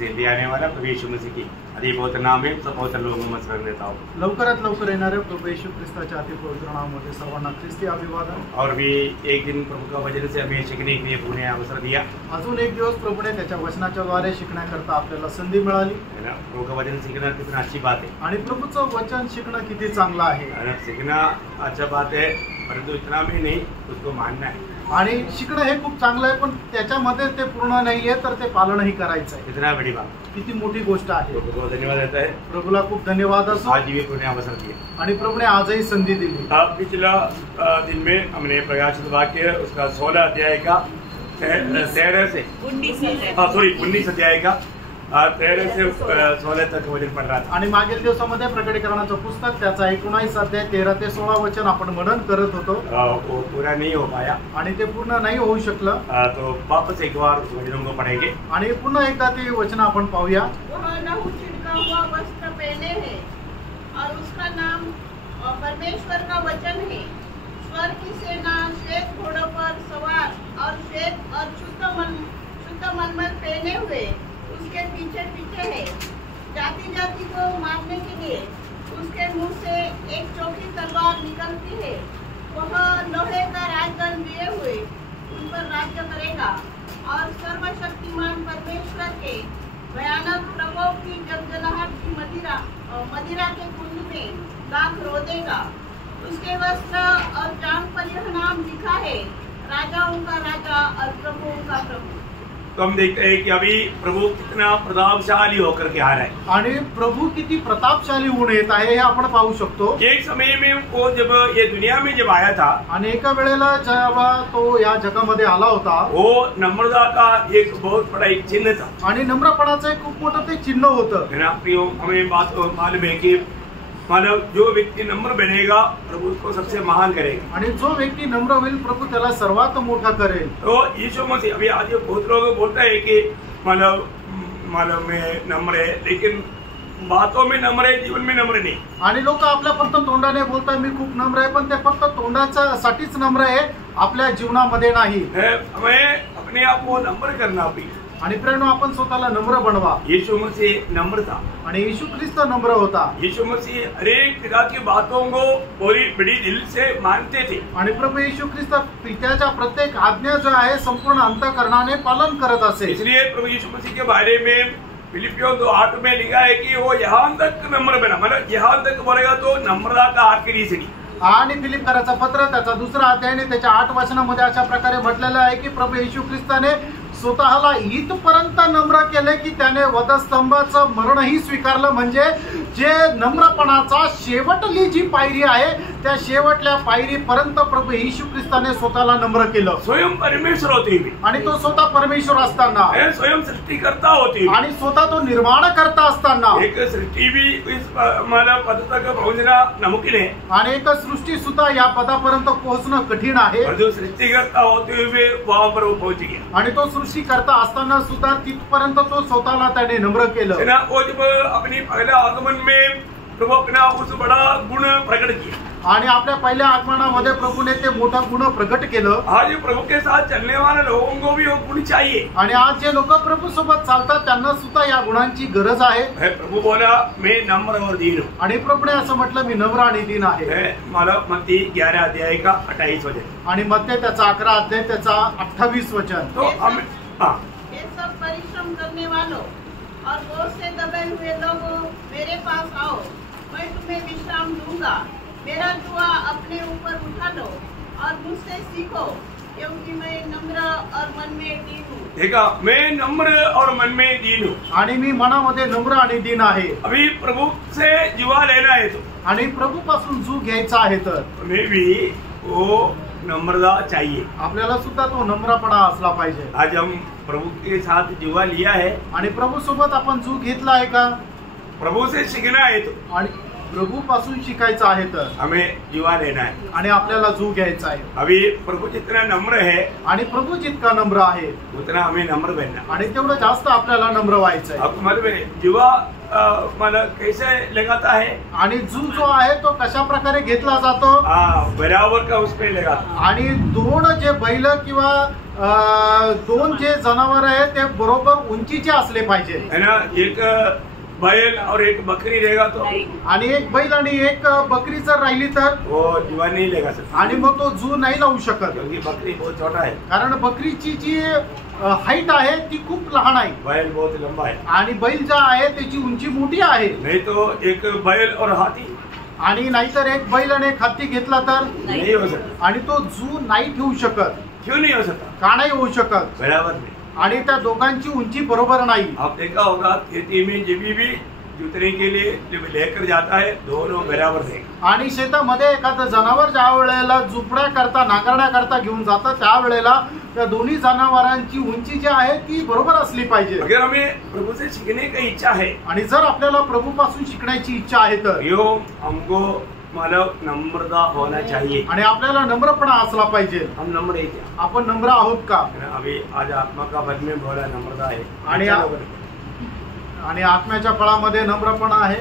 जल्दी आने वाला प्रभु यीशु मसीह की अति पवित्र नाम में सब पवित्र लोगों में मसरत देता हूँ। लवकरात लवकर येणाऱ्या प्रभू येशू ख्रिस्ताच्या अति पवित्र नामामध्ये सर्वांना ख्रिस्ती अभिवादन। और भी एक दिन प्रभु का वचन से हमें सीखने के लिए पुणे अवसर दिया। अजून एक दिवस प्रभूने त्याच्या वचनाच्या द्वारे शिकण्याकरता आपल्याला संधी मिळाली है ना, प्रभु का वचन सीखना कितना अच्छी बात है आणि प्रभूचं वचन शिकणं किती चांगलं आहे। सीखना अच्छा बात है, परंतु इतना भी नहीं उसको मानना है। आणि शिकणं हे खूप चांगलं आहे, पण त्याच्यामध्ये ते पूर्ण नाहीये तर ते पालनही करायचं आहे। कितना बड़ी बात, किती मोठी गोष्ट आहे। प्रभु को धन्यवाद देता है। प्रभूला खूप धन्यवाद असो। आज भी पुणे अवसर दिया आणि प्रभूने आजही संधी दिली। पिछला दिन में हमने प्रकाशित वाक्य उसका 16 अध्याय का 13 से 19 अध्याय का 13 से 16 तक वचन पढ़ रहा था। आणि मागील दिवसामध्ये प्रकटीकरणाचं पुस्तक त्याचा 19 अध्याय 13 ते 16 वचन आपण मनन करत होतो। वो पूरा नहीं हो पाया आणि ते पूर्ण नाही होऊ शकलं, तो वापस एक बार उस वचनों को पढ़ेंगे आणि पुन्हा एकदा ती वचन आपण पाहूया। वह लहू छिड़का हुआ वस्त्र पहने है और उसका नाम परमेश्वर का वचन है। स्वर्ग की सेना श्वेत घोड़ों पर सवार और श्वेत और शुद्ध मलमल पहने हुए उसके पीछे पीछे है। जाति जाति को मारने के लिए उसके मुंह से एक चौकी तलवार निकलती है। वह लोहे का राजदंड लिए हुए उन पर राज्य करेगा और सर्वशक्तिमान परमेश्वर के भयानक प्रकोप की जलजलाहट की मदिरा के कुंड में दाख रो देगा। उसके वस्त्र और जांघ पर यह नाम लिखा है, राजाओं का राजा और प्रभुओं का प्रभु। तो हम देखते हैं कि अभी प्रभु कितना प्रतापशाली होकर के आ रहा है आणि प्रभू किती प्रतापशाली होऊन येत आहे हे आपण पाहू शकतो। एक समय में वो जब ये दुनिया में जब आया था, आणि एका वेळेला जेव्हा तो या जगामध्ये आला होता, वो नम्रता का एक बहुत बड़ा एक चिन्ह था आणि नम्रपणाचं एक खूप मोठं ते चिन्ह होतं। है ना। हमें बात मालूम है कि मानव जो व्यक्ति नम्र बनेगा प्रभु उसको सबसे महान करेगा, आणि जो व्यक्ती नम्र होईल प्रभू त्याला सर्वात मोठा करेल। तो यीशु मसीह अभी आज बहुत लोग बोलता है कि मानव में नम्र है, लेकिन बातों में नम्र है, जीवन में नम्र नहीं। आणि लोक आपल्या फक्त तोंडाने बोलतात मी खूप नम्र आहे, पण ते फक्त तोंडाच्या साठीच नम्र आहे, आपल्या जीवनामध्ये नाही। हमें अपने आप को नम्र करना भी। आणि प्रेरणा आपण स्वतःला नम्र बनवा। यीशु मसीह नम्र था आणि येशू ख्रिस्त नम्र होता। यीशु मसीह हरेक पिता की बातों को पूरी बड़ी दिल से मानते थे। आणि प्रभू येशू ख्रिस्त पित्याच्या प्रत्येक आज्ञा जो आहे संपूर्ण अंतःकरणाने पालन करत असे। इसलिए प्रभु यीशु मसीह के बारे में फिलिपियों 2:8 में लिखा है कि वो यहाँ तक नम्र बना, मतलब यहाँ तक बोलेगा तो नम्रता का आखिरी सीढ़ी। आणि फिलिपकराचा पत्र त्याचा 2 अध्यायाने त्याच्या 8 वचनामध्ये अशा प्रकारे म्हटलेलं आहे की प्रभू येशू ख्रिस्ताने स्वतःला इथपर्यंत नम्र केले की त्याने वधस्तंभाचं मरणही स्वीकारलं। म्हणजे जे नम्रपणाचा शेवटली जी पायरी आहे त्या शेवटल्या पायरीपर्यंत प्रभू येशू ख्रिस्ताने स्वतःला नम्र केलं। स्वयं परमेश्वर होते हुए आणि तो स्वतः परमेश्वर असताना, स्वयं सृष्टिकर्ता होते हुए आणि स्वतः तो निर्माण करता असताना एक सृष्टि भी इस मानव पद तक पहुंचना नामुमकिन है, आणि एक सृष्टी सुद्धा या पदापर्यंत पोहोचणं कठीण आहे। और जो सृष्टिकर्ता होते हुए वहां पर वो पहुंच गया, आणि तो सृष्टी करता असताना सुद्धा तिथपर्यंत तो स्वतःला त्याने नम्र केलं। ना वो जब अपनी पहले आगमन में प्रभु अपना उस बड़ा गुण प्रकट किया, आणि आपल्या पहिल्या आगमनामध्ये प्रभूने ते मोठा गुण प्रकट केलं। आज प्रभु के साथ चलने वाले लोगों को भी वो गुण चाहिए, आणि आज जे लोक प्रभू सोबत चालतात त्यांना सुद्धा या गुणांची गरज आहे। प्रभु बोला मैं नम्र और दीन हूँ, आणि प्रभूने असं म्हटलं मी नम्र आणि दीन आहे। मतलब मत्ती 11 अध्याय का 28 वचन, आणि मत्ती त्याचा 11 अध्याय त्याचा 28 वचन। तो हम ये सब परिश्रम करने वालों और बोझ से दबे हुए लोगों मेरे पास आओ, मैं तुम्हें विश्राम दूंगा। मेरा जुआ अपने ऊपर उठा लो और मुझसे सीखो, क्योंकि मैं नम्र और मन में दीन हूँ। देखा, मैं नम्र और मन में दीन हूँ, आणि मी मनामध्ये नम्र आणि दीन आहे। अभी प्रभु से जुआ लेना है तो, आणि प्रभू पासून जू घ्यायचा आहे तर हमें भी वो नम्रता चाहिए, आपल्याला सुद्धा तो नम्रपणा असला पाहिजे। आज हम प्रभु के साथ जुआ लिया है, आणि प्रभू सोबत आपण जू घेतला आहे का? प्रभु से सीखना है तो, आणि प्रभू पासून शिकायचं आहे तर हमें जुआ लेना है, आणि आपल्याला जू घ्यायचा आहे। अभी प्रभु जितना नम्र है आणि प्रभू जितका नम्र आहे उतना हमें नम्र बनना, आणि तेवढं जास्त आपल्याला नम्र व्हायचं आहे। आपको मालूम है जुआ मतलब कैसे लगाता है, आणि जू जो आहे तो कशा प्रकारे घेतला जातो? बराबर का उस पे लगाता, आणि दोन जे बैल किंवा दोन जे जनावर आहे ते बरोबर उंचीचे असले पाहिजे है ना। एक बैल और एक बकरी रहेगा तो आणि एक बैल आणि एक बकरी जर राहिली तर वो जुआ नहीं लेगा सर, आणि मग तो जू नाही लावू शकत, क्योंकि बकरी बहुत छोटा है, कारण बकरीची जी हाईट आहे ती खूप लहान आहे बैल बहुत लंबा है। आणि बैल जो आहे त्याची उंची मोठी आहे। नहीं तो एक बैल और हाथी आणि नाहीतर एक बैल आणि एक हत्ती घेतला तर नहीं हो सकता। आणि तो जू नाही ठेवू शकत, क्यों नहीं हो सकता? का नाही होऊ शकत, बराबर नहीं। आणि त्या दोघांची उंची बरोबर नाही। आप देखा होगा खेती में जब भी जुतने के लिए जब लेकर जाता है दोनों बराबर थे। आणि शेतामध्ये एखादं जनावर ज्या वेळेला झुपड्या करता नांगरण्या करता घेऊन जातं त्यावेळेला त्या दोन्ही जनावरांची उंची जी आहे ती बरोबर असली पाहिजे। अगर हमें प्रभु से सीखने की इच्छा है आणि जर आपल्याला प्रभूपासून शिकण्याची इच्छा आहे तर हमको मानव नम्रता होना चाहिए आणि आपल्याला नम्रपणा असला पाहिजे। हम नम्र है क्या? आपण नम्र आहोत का? अभी आज आत्मा का फल में बोला नम्रता है आणि आत्म्याच्या फळामध्ये नम्रपणा आहे।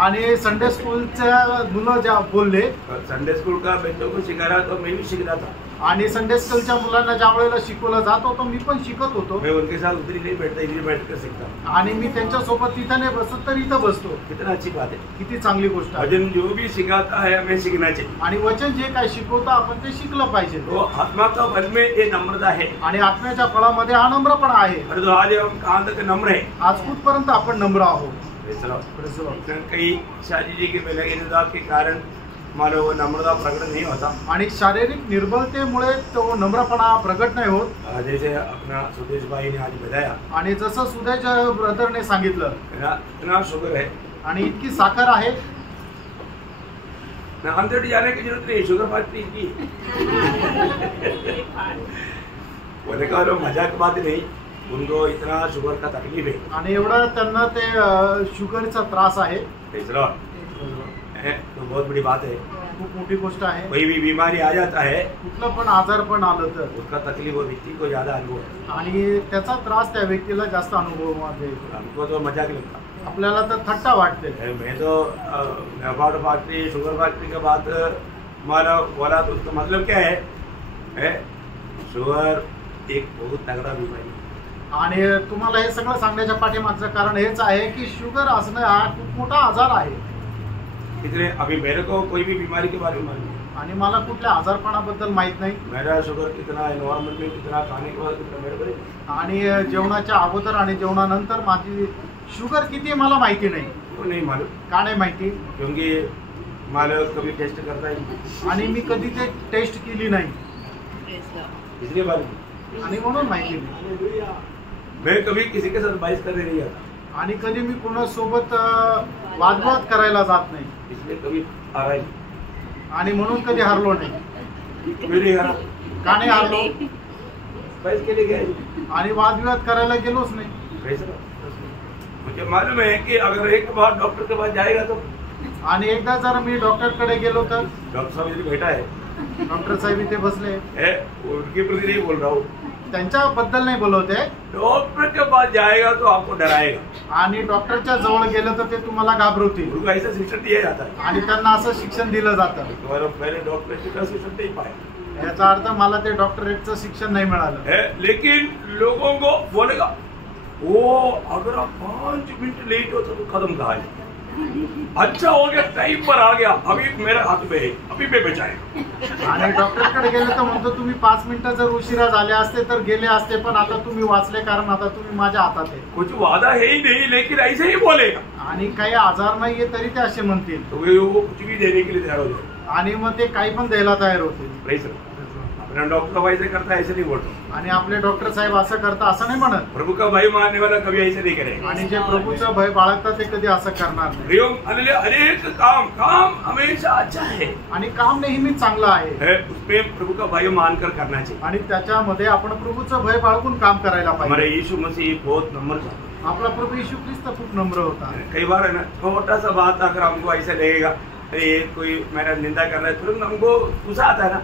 आणि संडे स्कूलच्या मुलं ज्या बोलले, संडे स्कूल का बच्चों को सिखा रहा तो मैं भी सीख रहा था। आणि संडे स्कूलच्या मुलांना ज्या वेळेला शिकवलं जात होतं मी पण शिकत होतो। मैं उनके साथ उधर ही नहीं बैठता, इधर बैठ कर सीखता। आणि मी त्यांच्या सोबत तिथं नाही बसत तर इथं बसतो। कितना अच्छी बात है, किती चांगली गोष्ट आहे। वचन जो भी सिखाता है हमें सीखना चाहिए, आणि वचन जे काय शिकवतं आपण ते शिकलं पाहिजे। तो आत्मा का फल में ये नम्रता है आणि आत्म्याच्या फळामध्ये हा नम्रपणा आहे। अरे तो आज हम कहाँ तक नम्र है? आज कुठपर्यंत आपण नम्र आहोत? कई शारीरिक बलहीनता के कारण मानो वो नम्रता प्रकट नहीं होता, आणि शारीरिक निर्बलतेमुळे तो नम्रपणा प्रगट नाही होत। जैसे अपना सुदेश भाई ने आज बताया, आणि जसं सुदेश ब्रदरने सांगितलं इतना शुगर है आणि इतकी साखर आहे ना, अंदर जाने की जरूरत नहीं, शुगर फैक्ट्री की वो देखा मजाक बात नहीं, उनको इतना शुगर का तकलीफ है आणि एवढा त्यांना ते शुगरचा त्रास आहे। तो बहुत बड़ी बात है, खूप मोठी गोष्ट आहे। कोई भी बीमारी आ जाता है, कुठलं पण आजार पण आलं तर उसका तकलीफ वो व्यक्ति को ज्यादा अनुभव है आणि त्याचा त्रास त्या व्यक्तीला जास्त अनुभव येतो। हमको तो मजाक लगता, आपल्याला तर थट्टा वाटते। मैं तो नबार्ड फैक्ट्री शुगर फैक्ट्री के बाद मारा बोला तो उसका मतलब क्या है? शुगर एक बहुत तगड़ा बीमारी। आणि तुम्हाला हे सगळं सांगण्याच्या पाठीमागचं कारण हेच आहे की शुगर असणं हा खूप मोठा आजार आहे। इसलिए अभी मेरे को कोई भी बीमारी के बारे में मालूम नहीं, आणि मला कुठल्या आजारपणाबद्दल माहित नाही। मेरा शुगर कितना है, नॉर्मल में कितना, खाने के बाद कितना, मेरे को नहीं। आणि जेवणाच्या अगोदर आणि जेवणानंतर माझी शुगर किती मला माहिती नाही। वो नहीं मालूम, का नाही माहिती? क्योंकि मालक कभी टेस्ट करता ही आणि मी कधी ते टेस्ट केली नाही, इसलिए मालूम। आणि म्हणून माहिती नाही। मैं कभी किसी के साथ बहस करने नहीं आता, आणि कधी मी कोणासोबत वादविवाद करायला जात नाही, इसलिए कभी हारा ही आणि म्हणून कधी हारलो नाही। मेरे हारा का नाही हारलो? बहस के लिए गए, आणि वादविवाद करायला गेलोच नाही। कैसे? मुझे मालूम है कि अगर एक बार डॉक्टर के पास जाएगा तो, आणि एकदा जर मी डॉक्टरकडे गेलो तर डॉक्टर साहब इधर बैठा है, डॉक्टर साहेब इथे बसले, उनके प्रति नहीं बोल रहा हूँ, त्यांच्याबद्दल नाही बोलवते। डॉक्टर के पास जाएगा तो आपको डराएगा, आणि डॉक्टरच्या जवळ गेलं तर ते तुम्हाला घाबरवतील, उनको ऐसा शिक्षण दिया जाता है। आणि त्यांना असं शिक्षण दिलं जातं। तुम्हारा पहले डॉक्टर का शिक्षण नहीं पाया, याचा अर्थ मला ते डॉक्टरेटचं शिक्षण नाही मिळालं। लेकिन लोगों को बोलेगा वो अगर आप 5 मिनट लेट हो तो खत्म कहा है, अच्छा हो गया टाइम पर आ गया, अभी मेरे हाथ में है, अभी मैं बचाएगा। आणि डॉक्टरकडे गेले तर म्हणतो तुम्ही 5 मिनिटं जर उशिरा झाले असते तर गेले असते, पण आता तुम्ही वाचले कारण आता तुम्ही माझ्या हातात आहे। कुछ वादा है ही नहीं, लेकिन ऐसे ही बोलेगा, आणि काही आजार नाहीये तरी ते असे म्हणतील, तो वो कुछ भी देने के लिए तैयार हो जाए, आणि मग ते काही पण द्यायला तयार होतील। अपना डॉक्टर ऐसे करता है, ऐसे नहीं बोलता, आणि आपले डॉक्टर साहेब असं करता असं नाही म्हणत। प्रभु का भय मानने वाला कभी ऐसे नहीं करेगा, आणि जे प्रभूचं भय बाळगतात ते कधी असं करणार नाही। अनेक काम हमेशा अच्छा है, आणि काम नेहमी चांगलं आहे, उसमें प्रभु का भय मानकर करना चाहिए, आणि त्याच्यामध्ये आपण प्रभूचं भय बाळगून काम करायला पाहिजे। हमारे यीशु मसीह बहुत नम्र था, आपला प्रभू येशू ख्रिस्त खूप नम्र होता। कई बार है ना, छोटा सा बात अगर हमको ऐसा लगेगा ये कोई मेरा निंदा कर रहा है, तुरंत हमको गुस्सा आता है ना।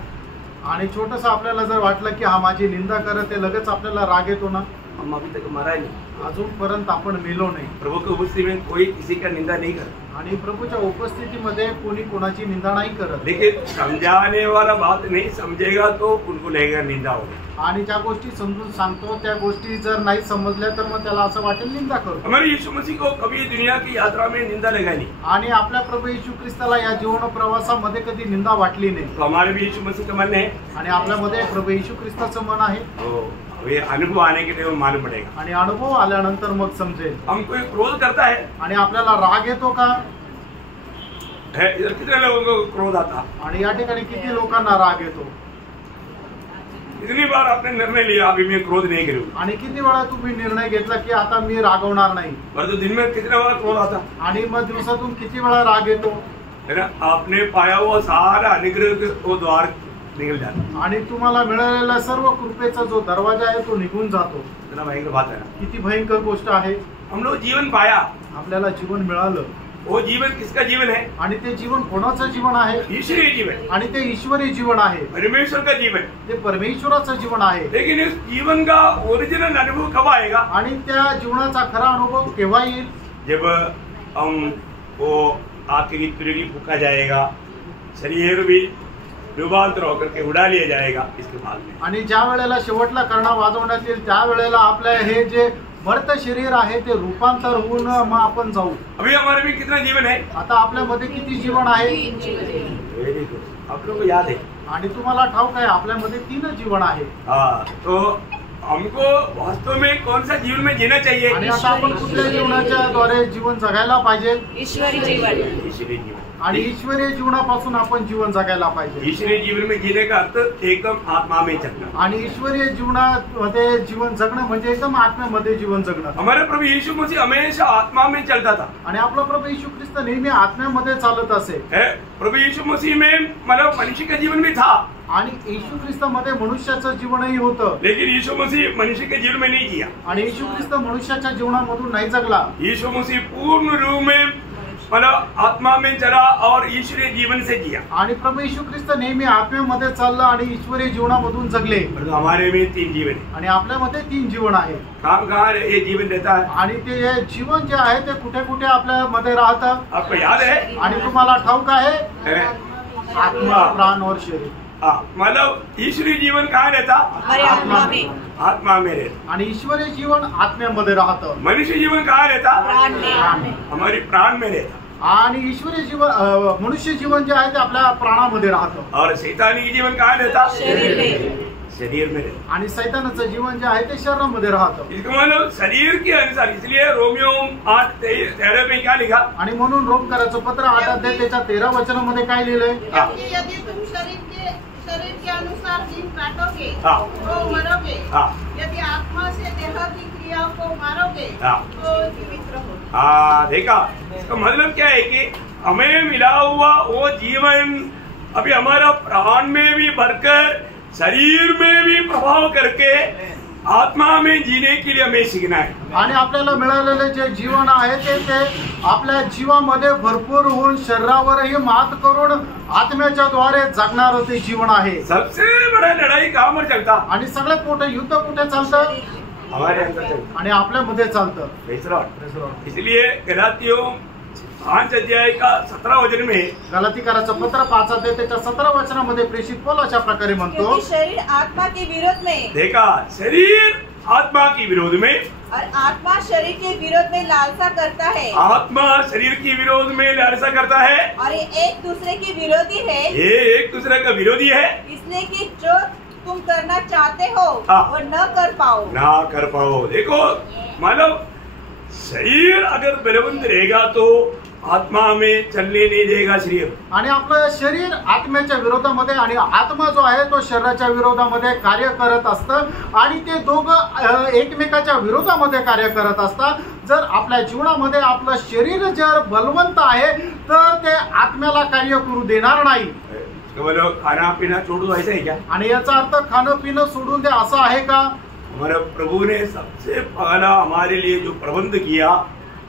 आणि छोटंसं आपल्याला जर वाटलं की हा माझी निंदा करत आहे, लगेच आपल्याला राग येतो ना। हम अभी तक मरा नहीं, अजूनपर्यंत आपण मेलो नाही प्रभु की उपस्थिति में कोई किसी का निंदा नहीं करता। आणि प्रभूच्या उपस्थितीमध्ये कोणी कोणाची निंदा नाही करत। लेकिन समझाने वाला बात नहीं समझेगा तो उनको लगेगा निंदा होगी। आणि ज्या गोष्टी समजून सांगतो त्या गोष्टी जर नाही समजल्या तर मग त्याला असं वाटेल निंदा करतो। हमारे यीशु मसीह को कभी दुनिया की यात्रा में निंदा लगाई, आणि आपल्या प्रभू येशू ख्रिस्ताला या जीवन प्रवासामध्ये कधी निंदा वाटली नाही। तो हमारे भी यीशु मसीह का मन है, आणि आपल्यामध्ये प्रभू येशू ख्रिस्ताचं मन आहे। तो ये अनुभव आने के लिए मालूम पड़ेगा। आणि अनुभव आल्यानंतर मग समजेल। हमको क्रोध करता है, आणि आपल्याला राग येतो का? है इधर कितने लोगों को क्रोध आता? आणि या ठिकाणी किती लोकांना राग येतो? इतनी बार आपने निर्णय लिया अभी मैं क्रोध नहीं करूंगा, आणि किती वेळा तुम्ही निर्णय घेतला की आता मी रागवणार नाही? और तो दिन में कितने बार क्रोध आता? आणि मग दिवसातून किती वेळा राग येतो? है ना, आपने पाया हुआ सारा अनुग्रह वो द्वार निकल जाता। आणि तुम्हाला मिळालेला सर्व कृपेचा जो दरवाजा आहे तो निघून जातो। इतना भयंकर बात है ना। किती भयंकर गोष्ट आहे। हम लोग जीवन पाया, आपल्याला जीवन मिळालं, वो जीवन किसका जीवन है? आणि ते जीवन कोणाचं जीवन आहे? ईश्वरीय जीवन, आणि ते ईश्वरी जीवन आहे, परमेश्वर का जीवन। ते परमेश्वराचं जीवन आहे। लेकिन इस जीवन का ओरिजिनल अनुभव कब आएगा? आणि त्या जीवनाचा खरा अनुभव केव्हा येईल? जब हम वो आखिरी तुरगी फूका जाएगा, शरीर भी रूपांतर होकर के उड़ा लिया जाएगा इसके बाद में। आणि ज्या वेळेला शेवटला कर्णा वाजवण्यात येईल त्या वेळेला आपल्या हे जे मर्त शरीर आहे ते रूपांतर होऊन मग आपण जाऊ। अभी हमारे भी कितना जीवन है? आता आपल्यामध्ये किती जीवन आहे? वेरी गुड, आप लोगों को याद है। आणि तुम्हाला ठाऊक आहे आपल्यामध्ये 3 जीवन आहे। हाँ, तो हमको वास्तव में कौन सा जीवन में जीना चाहिए? आणि आता आपण कुठल्या जीवनाच्या द्वारे जीवन जगायला पाहिजे? ईश्वरी जीवन। ईश्वरीय जीवन। आणि ईश्वरीय जीवनापासून आपण जीवन जगायला पाहिजे। ईश्वरीय जीवन में जीने का अर्थ एकदम आत्मा में चलना। आणि ईश्वरीय जीवनामध्ये जीवन जगणं म्हणजे एकदम आत्म्यामध्ये जीवन जगणं। हमारे प्रभु यीशु मसीह हमेशा आत्मा में चलता था। आणि आपला प्रभू येशू ख्रिस्त नेहमी आत्म्यामध्ये चालत असे। प्रभु यीशु मसीह में मतलब मनुष्य का जीवन भी था, आणि येशू ख्रिस्तामध्ये मनुष्याचं जीवनही होतं। लेकिन यीशु मसीह मनुष्य के जीवन में नहीं जिया। आणि येशू ख्रिस्त मनुष्याच्या जीवनामधून नाही जगला। यीशु मसीह पूर्ण रूप में मतलब आत्मा में चला और ईश्वरीय जीवन से जिया। आणि प्रभू येशू ख्रिस्त नेहमी आत्म्यामध्ये चालला आणि ईश्वरीय जीवनामधून जगले। हमारे में 3 जीवन है। आणि आपल्यामध्ये 3 जीवन आहे। कहाँ ये जीवन रहता है? आणि ते हे जीवन जे आहे ते कुठे कुठे आपल्यामध्ये राहतं? आपको याद है? आणि तुम्हाला ठाऊक आहे? आत्मा, प्राण और शरीर। मतलब ईश्वरीय जीवन कहाँ रहता? आत्मा में। आत्मा में रहता। आणि ईश्वरीय जीवन आत्म्यामध्ये राहतं। मनुष्य जीवन कहाँ रहता? प्राण में। हमारी प्राण में रहता। आणि ईश्वरीय जीवन मनुष्य जीवन जे आहे ते आपल्या प्राणामध्ये राहतं। और शैतानी जीवन कहाँ रहता? शरीर में। शरीर में रहता। आणि शैतानाचं जीवन जे आहे ते शरीरामध्ये राहतं। इसका मतलब शरीर के अनुसार, इसलिए रोमियो 8:13 में क्या लिखा? आणि म्हणून रोमकराचं पत्र 8 अध्याय त्याच्या 13 वचनामध्ये काय लिहिलंय? यदि तुम शरीर के अनुसार जीव काटोगे हाँ। तो मरोगे, हाँ। यदि आत्मा से देह की क्रियाओं को मारोगे हाँ। तो जीवित रहोगे। हाँ, देखा, इसका मतलब क्या है कि हमें मिला हुआ वो जीवन अभी हमारा प्राण में भी भरकर शरीर में भी प्रभाव करके आत्मा में जीने के लिए हमें सीखना है। आणि आपल्याला मिळालेले जे जीवन आहे ते आपल्या जीवामध्ये भरपूर होऊन शरीरावरही मात करून आत्म्याच्या द्वारे जगणारं ते जीवन आहे। सबसे बड़ा लड़ाई कहाँ पर चलता? आणि सगळ्यात मोठं युद्ध कुठे चालतं? हमारे अंदर चलता। आणि आपल्यामध्ये चालतं। Praise the Lord। इसलिए गलातियों 5 अध्याय का 17 वचन में गलातीकराचं पत्र 5 अध्याय त्याच्या 17 वचनामध्ये प्रेषित पौल अशा प्रकारे म्हणतो, क्योंकि शरीर आत्मा के विरोध में, देखा, शरीर आत्मा के विरोध में और आत्मा शरीर के विरोध में लालसा करता है, आत्मा शरीर के विरोध में लालसा करता है, और ये एक दूसरे के विरोधी है, ये एक दूसरे का विरोधी है, इसलिए कि जो तुम करना चाहते हो हाँ। वो न कर पाओ। ना कर पाओ। देखो, मतलब शरीर अगर बलवंत रहेगा तो आत्मा में चलने नहीं देगा शरीर। आणि आपलं शरीर आत्म्याच्या विरोधामध्ये आणि आत्मा जो आहे तो शरीराच्या विरोधामध्ये कार्य करत असतं आणि ते दोघं एकमेकाच्या विरोधामध्ये कार्य करत असतात। जर आपल्या जीवनामध्ये आपलं शरीर जर बलवंत आहे तर ते आत्म्याला कार्य करू देणार नाही। बोलो खाना पीना छोड़ दो, ऐसा है क्या? आणि याचा अर्थ खाणं पिणं सोडून दे असं आहे का? हमारे प्रभु ने सबसे पहला हमारे लिए जो प्रबंध किया,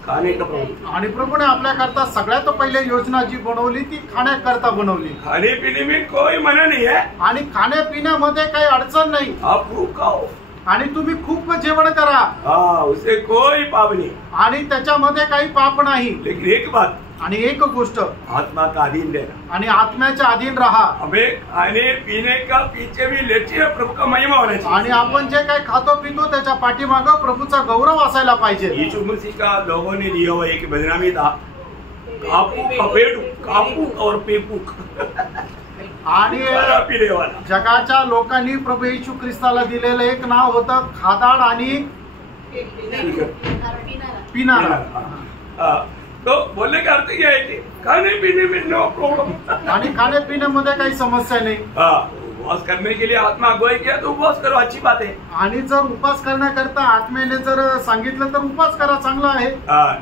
खाने का प्रबंध। आणि प्रभूने आपल्याकरता सगळ्यात पहिले योजना जी बनवली ती खाण्याकरता बनवली। खाने पीने में कोई मना नहीं है, आणि खाण्यापिण्यामध्ये काही अडचण नाही। आप खूब खाओ, आणि तुम्ही खूप जेवण करा, हाँ उसे कोई पाप नहीं, आणि त्याच्यामध्ये काही पाप नाही. लेकिन एक बात, आणि एक गोष्ट, आत्मा का अधीन रहना. आणि आत्म्याच्या अधीन राहा. हमें खाने पीने का पीछे भी लक्ष्य प्रभु का महिमा होना चाहिए. आणि आपण जे काही खातो पितो त्याच्या पाठीमागं प्रभूचा गौरव असायला पाहिजे. यीशु मसीह का लोगों ने दिया हुआ एक बदनामी था, कापू कपेड़ू, कापू और पेपूक, आणि खाना पीने वाला. जगाच्या लोकांनी प्रभू येशू ख्रिस्ताला दिलेलं एक नाव होतं खादाड आणि पिणारा. हाँ, तो बोलने का अर्थ क्या है कि खाने पीने में नो प्रॉब्लम. आणि खाण्यापिण्यामध्ये काही समस्या नाही. उपवास करने के लिए आत्मा अगुवाई किया तो उपवास करो, अच्छी बात है. आणि जर उपास करण्याकरता आत्म्याने जर सांगितलं तर उपास करा, चांगला आहे.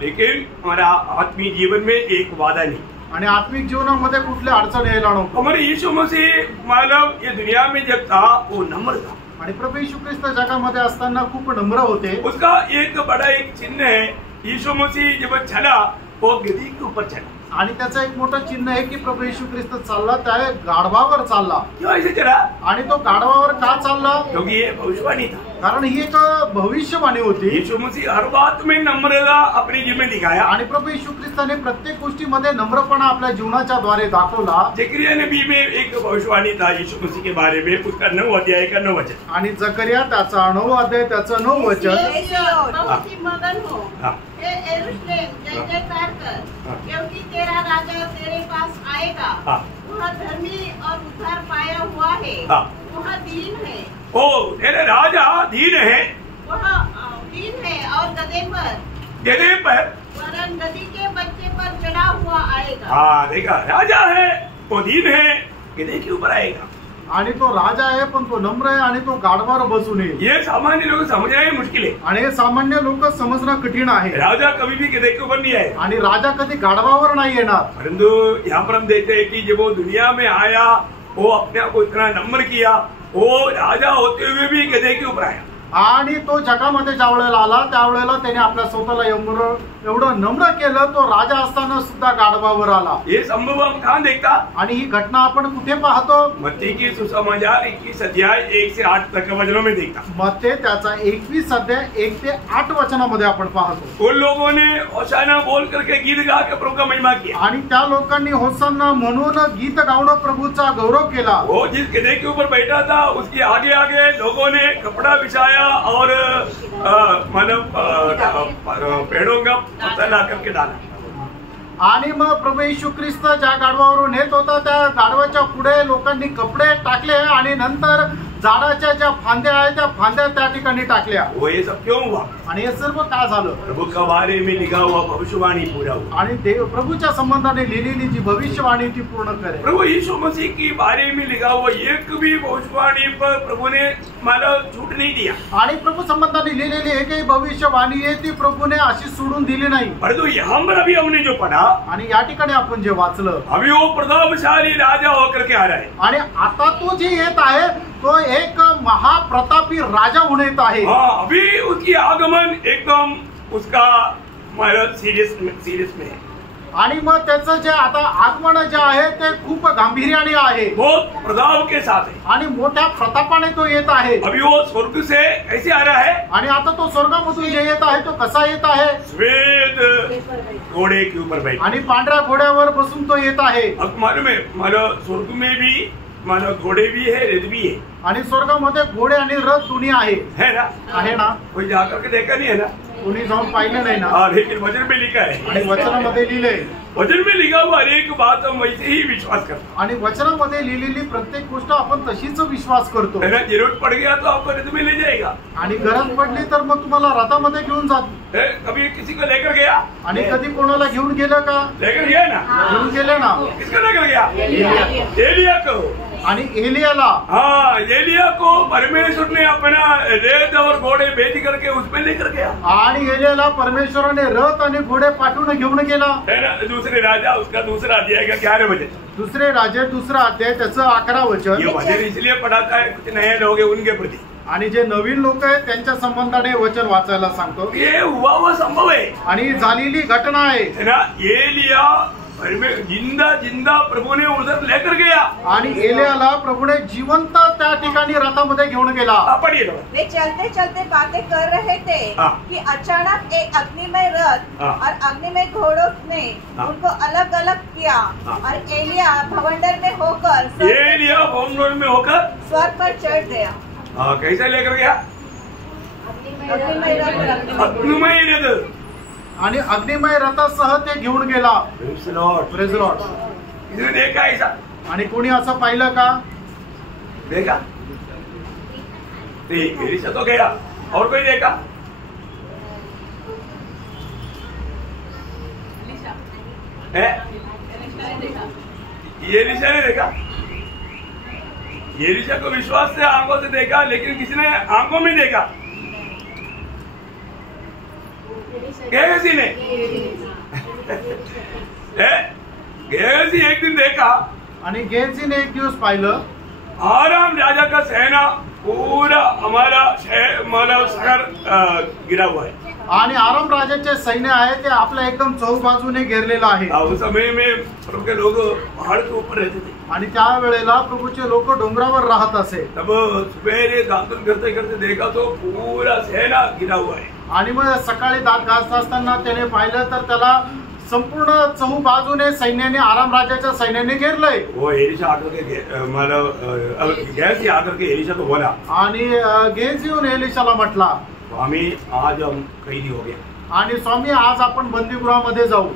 लेकिन हमारा आत्मीय जीवन में एक वादा नहीं. आणि आत्मिक जीवनामध्ये कुठल्या अडचण यायला नको. हमारे यीशु मसीह मानव ये दुनिया में जब था वो नम्र था. आणि प्रभू येशू ख्रिस्त जगामध्ये असताना खूप नम्र होते. उसका एक बड़ा एक चिन्ह है, यीशु मसीह जब चला वो गधी के ऊपर चला. आणि त्याचं एक मोठं चिन्ह आहे की प्रभू येशू ख्रिस्त चालला त्या गाढवावर चालला. क्यों ऐसे चला? आणि तो गाढवावर का चालला? क्योंकि ये भविष्यवाणी था. कारण ही एक भविष्यवाणी होती. यीशु मसीह हर बात में नम्रता अपने जीवन में दिखाया. आणि प्रभू येशू ख्रिस्ताने प्रत्येक गोष्टीमध्ये नम्रपणा आपल्या जीवनाच्या द्वारे दाखवला. जकरिया नबी में एक भविष्यवाणी था यीशु मसीह के बारे में, उसका 9 अध्याय का 9 वचन. आणि जकरिया त्याचा 9 अध्याय त्याचं 9 वचन. बहुत ही मगन हो, हाँ. हे यरूशलेम, जय जयकार कर, क्योंकि तेरा राजा तेरे पास आएगा. हाँ. वह धर्मी और उद्धार पाया हुआ है. हाँ. वह दीन है, ओ तेरे राजा दीन है, वह दीन है और गधे पर वरन गधी के बच्चे पर चढ़ा हुआ आएगा. हाँ देखा, राजा है वो दीन है, गधे के ऊपर आएगा. आणि तो राजा आहे पण तो नम्र आहे आणि तो गाढवावर बसून येईल. ये सामान्य लोग समझना ही मुश्किल है. आणि हे सामान्य लोक समजणं कठीण आहे. राजा कभी भी गधे के ऊपर नहीं आएगा. आणि राजा कधी गाढवावर नाही येणार. परंतु यहाँ पर हम देखते हैं कि जब वो दुनिया में आया वो अपने आप को इतना नम्र किया, वो राजा होते हुए भी गधे के ऊपर आया. आणि तो जगामध्ये ज्या वेळेला आला त्यावेळेला त्याने आपल्या स्वतःला एवढं नम्र केलं, तो राजा असताना सुद्धा गाढवावर आला. ये संभव हम कहाँ देखता? आणि ही घटना आपण कुठे पाहतो? मत्ती की सुसमाचार 21 अध्याय 1 से 8 तक के वचनों में देखता. मत्ते त्याचा 21 अध्याय 1 ते 8 वचनामध्ये आपण पाहतो. उन लोगों ने होशाना बोल करके गीत गा के प्रभु का महिमा किया. आणि त्या लोकांनी होसाना म्हणून गीत गाऊन प्रभूचा गौरव केला. वो जिस गधे के ऊपर बैठा था उसके आगे आगे लोगों ने कपड़ा बिछाया और मतलब पेड़ों का पत्ता ला करके डाला. आणि मग प्रभू येशू ख्रिस्त ज्या गाढवावरून येत होता त्या गाढवाच्या पुढे लोकांनी कपडे टाकले आणि नंतर झाडाच्या ज्या फांद्या आहेत त्या फांद्या त्या ठिकाणी टाकल्या. वो ये सब क्यों हुआ? आणि हे सर्व का झालं? प्रभु का बारे में लिखा हुआ भविष्यवाणी पूरा हुआ. आणि देव प्रभूच्या संबंधाने लिहिलेली जी भविष्यवाणी ती पूर्ण करे. प्रभु यीशु मसीह की बारे में लिखा हुआ एक भी भविष्यवाणी पर प्रभु ने मला छूट नहीं दिया. आणि प्रभू संबंधाने लिहिलेली एकही भविष्यवाणी आहे ती प्रभूने अशी सोडून दिली नाही. परंतु यहाँ पर अभी हमने जो पढ़ा, आणि या ठिकाणी आपण जे वाचलं, अभी वो प्रतापशाली राजा होकर के आ रहा है. आणि आता तो जे येत आहे तो एक महाप्रतापी राजा होऊन येत आहे. हाँ, अभी उसकी आगमन एकदम उसका सीरियस में है. आणि मग त्याचं जे आता आगमन जे आहे ते खूप गांभीर्याने आहे, बहुत प्रताप के साथ है. आणि मोठ्या प्रतापाने तो येत आहे. अभी वो स्वर्ग से कैसे आ रहा है? आणि आता तो स्वर्गामधून जे येत आहे तो कसा येत आहे? श्वेत घोड़े के ऊपर बैठ. आणि पांढऱ्या घोड्यावर बसून तो येत आहे. अब मालूम है, मानो स्वर्ग में भी मानो घोड़े भी है, रथ भी है. आणि स्वर्गामध्ये घोडे आणि रथ दोन्ही है ना? आहे ना? कोई जाकर के देखा नहीं है ना? कोणी जाऊन पाहिलं नाही ना? हाँ, लेकिन वचन में लिखा है. आणि वचनामध्ये लिहिले. वचन में लिखा हुआ हर एक बात हम वैसे ही विश्वास करते हैं. आणि वचनामध्ये लिहिलेली प्रत्येक गोष्ट आपण तशीच विश्वास करतो. है ना? जरूरत पड़ गया तो आपको रथ में ले जाएगा. आणि गरज पडली तर मग तुम्हाला रथामध्ये घेऊन जात. कभी किसी को लेकर गया? आणि कधी कोणाला घेऊन गेलं का? लेकर गया ना? घेऊन गेले ना. किसको लेकर गया? एलिया को. आणि एलियाला. हाँ, एलिया को परमेश्वर ने अपना रेत और घोड़े भेज करके उसमें लेकर गया. आणि एलियाला परमेश्वराने रथ आणि घोडे पाठवून घेऊन गेला. है ना? दूसरे राजा उसका दूसरा अध्याय का 11 वचन. दुसरे राजे दुसरा अध्याय त्याचं 11 वचन. ये वचन इसलिए पढ़ाता है, कुछ नए लोग हैं उनके प्रति. आणि जे नवीन लोक आहेत त्यांच्या संबंधाने वचन वाचायला सांगतो. ये हुआ वो संभव है आणि झालेली घटना आहे. है ना? एलिया जिंदा जिंदा प्रभु ने उधर लेकर गया। आणि एलियाला प्रभूने जिवंत त्या ठिकाणी रथामध्ये घेऊन गेला। पढ़िए वे चलते चलते बातें कर रहे थे कि अचानक एक अग्निमय रथ और अग्निमय घोड़ों ने उनको अलग अलग किया और एलिया भवंडर में होकर स्वर्ग पर चढ़ गया। कैसे लेकर गया? अग्निमय रथ। अग्निमय रथ आणि अग्निमय रथासह ते घेऊन गेला। Praise Lord. Praise Lord. इसने देखा ऐसा? आणि कोणी असं पाहिलं का? देखा? एलिशा तो गया, और कोई देखा? एलिशा ने देखा। एलिशा को विश्वास से आंखों से देखा, लेकिन किसी ने आंखों में देखा? गेहजी ने गेहजी एक दिन देखा, आणि गेहजीने एक दिवस पाहिलं आराम राजा का सेना पूरा हमारा शहर गिरा हुआ है। आणि आराम राजाचे सैन्य आहे ते आपल्या एकदम चौबाजूने घेरलेलं आहे। उस समय में प्रभु के लोग पहाड़ के ऊपर रहते थे, आणि त्या वेळेला प्रभूचे लोक डोंगरावर राहत असे। तब सवेरे दातून करते करते देखा तो पूरा सेना गिरा हुआ है। आणि मग सकाळी दात घासत असताना त्याने पाहिलं तर त्याला संपूर्ण चहूबाजूने सैन्याने आराम राजाच्या सैन्याने घेरलंय। वो एलिशा आकर के गेहजी आकर के एलिशा को बोला, आणि गेहजी येऊन एलिशाला म्हटला, स्वामी आज हम कैदी हो गए, आणि स्वामी आज आपण बंदीगृहामध्ये जाऊ।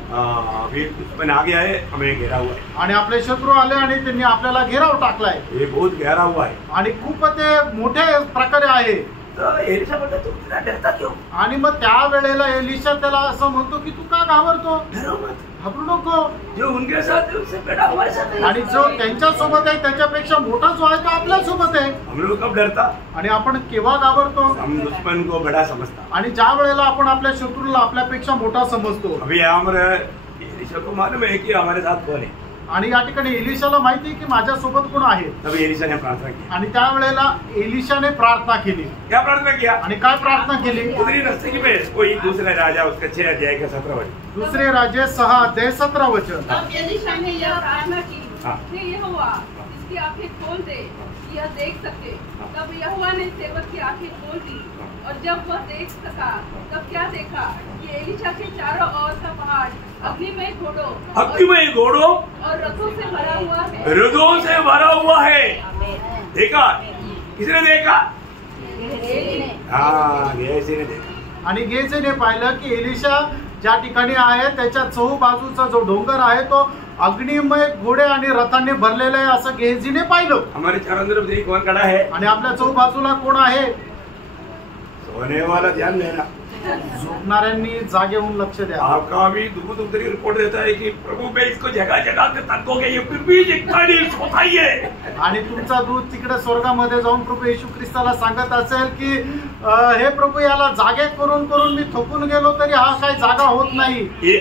अभी दुश्मन आ गया है, हमें घेरा हुआ है। आणि आपले शत्रू आले आणि त्यांनी आपल्याला घेराव टाकलाय। ये बहुत गहरा हुआ है। आणि खूप ते मोठ्या प्रकारे आहे। तो एलिशा बोलता तू इतना डरता क्यों? आणि मग त्या वेळेला एलिशा त्याला असं म्हणतो की तू का घाबरतो? डरो मत, घाबरू नको। जो उनके साथ है उससे बड़ा हमारे साथ है। आणि जो त्यांच्या सोबत आहे त्याच्यापेक्षा मोठा जो आहे तो आपल्या सोबत आहे। हम लोग कब डरता? आणि आपण केव्हा घाबरतो? हम दुश्मन को बड़ा समझता। आणि ज्या वेळेला आपण आपल्या शत्रूला आपल्यापेक्षा मोठा समजतो। अभी हमारे एलिशा को मालूम है कि हमारे साथ कौन है। आणि या ठिकाणी एलिशाला माहिती की माझ्या सोबत कोण आहे। तभी एलिशा ने प्रार्थना की। आणि त्या वेळेला एलिशाने प्रार्थना केली। क्या प्रार्थना किया? आणि काय प्रार्थना केली? उतरी नजदीकी में कोई दूसरा राजा उसका 6 अध्याय का 17 वचन। दुसरे राजे 6 अध्याय 17 वचन। तब एलिशा ने यह प्रार्थना की, हे यहोवा, इसकी आंखें खोल दे, यह देख सके। तब यहोवा ने सेवक की आंखें खोल दी, और जब वह देख सका तब क्या देखा कि एलिशा के चारों ओर का पहाड़ अग्निमय घोड़ों और रथों से भरा हुआ है। रथों से भरा हुआ है। देखा? किसने देखा? गेहजी ने देखा। आणि गेहजीने पाहिलं की एलिशा ज्या ठिकाणी आहे त्याच्या चहूबाजूचा जो डोंगर आहे तो अग्निमय घोडे आणि रथाने भरलेला आहे असं गेहजीने पाहिलं। हमारे चारों तरफ देखिए कौन खड़ा है? आणि आपल्या चहूबाजूला कोण आहे? सोने वाला ध्यान देना। झोपणाऱ्यांनी जागे होऊन लक्ष द्या। आपका भी दूध उतरी रिपोर्ट देता है कि प्रभु मैं इसको जगह जगह पे तकोगे, ये फिर भी जितना नहीं सोता ही है। आणि तुमचा दूध तिकडे स्वर्गामध्ये जाऊन प्रभू येशू ख्रिस्ताला सांगत असेल की हे प्रभू याला जागे करून करून मी थकून गेलो तरी हा काय जागा होत नाही। ये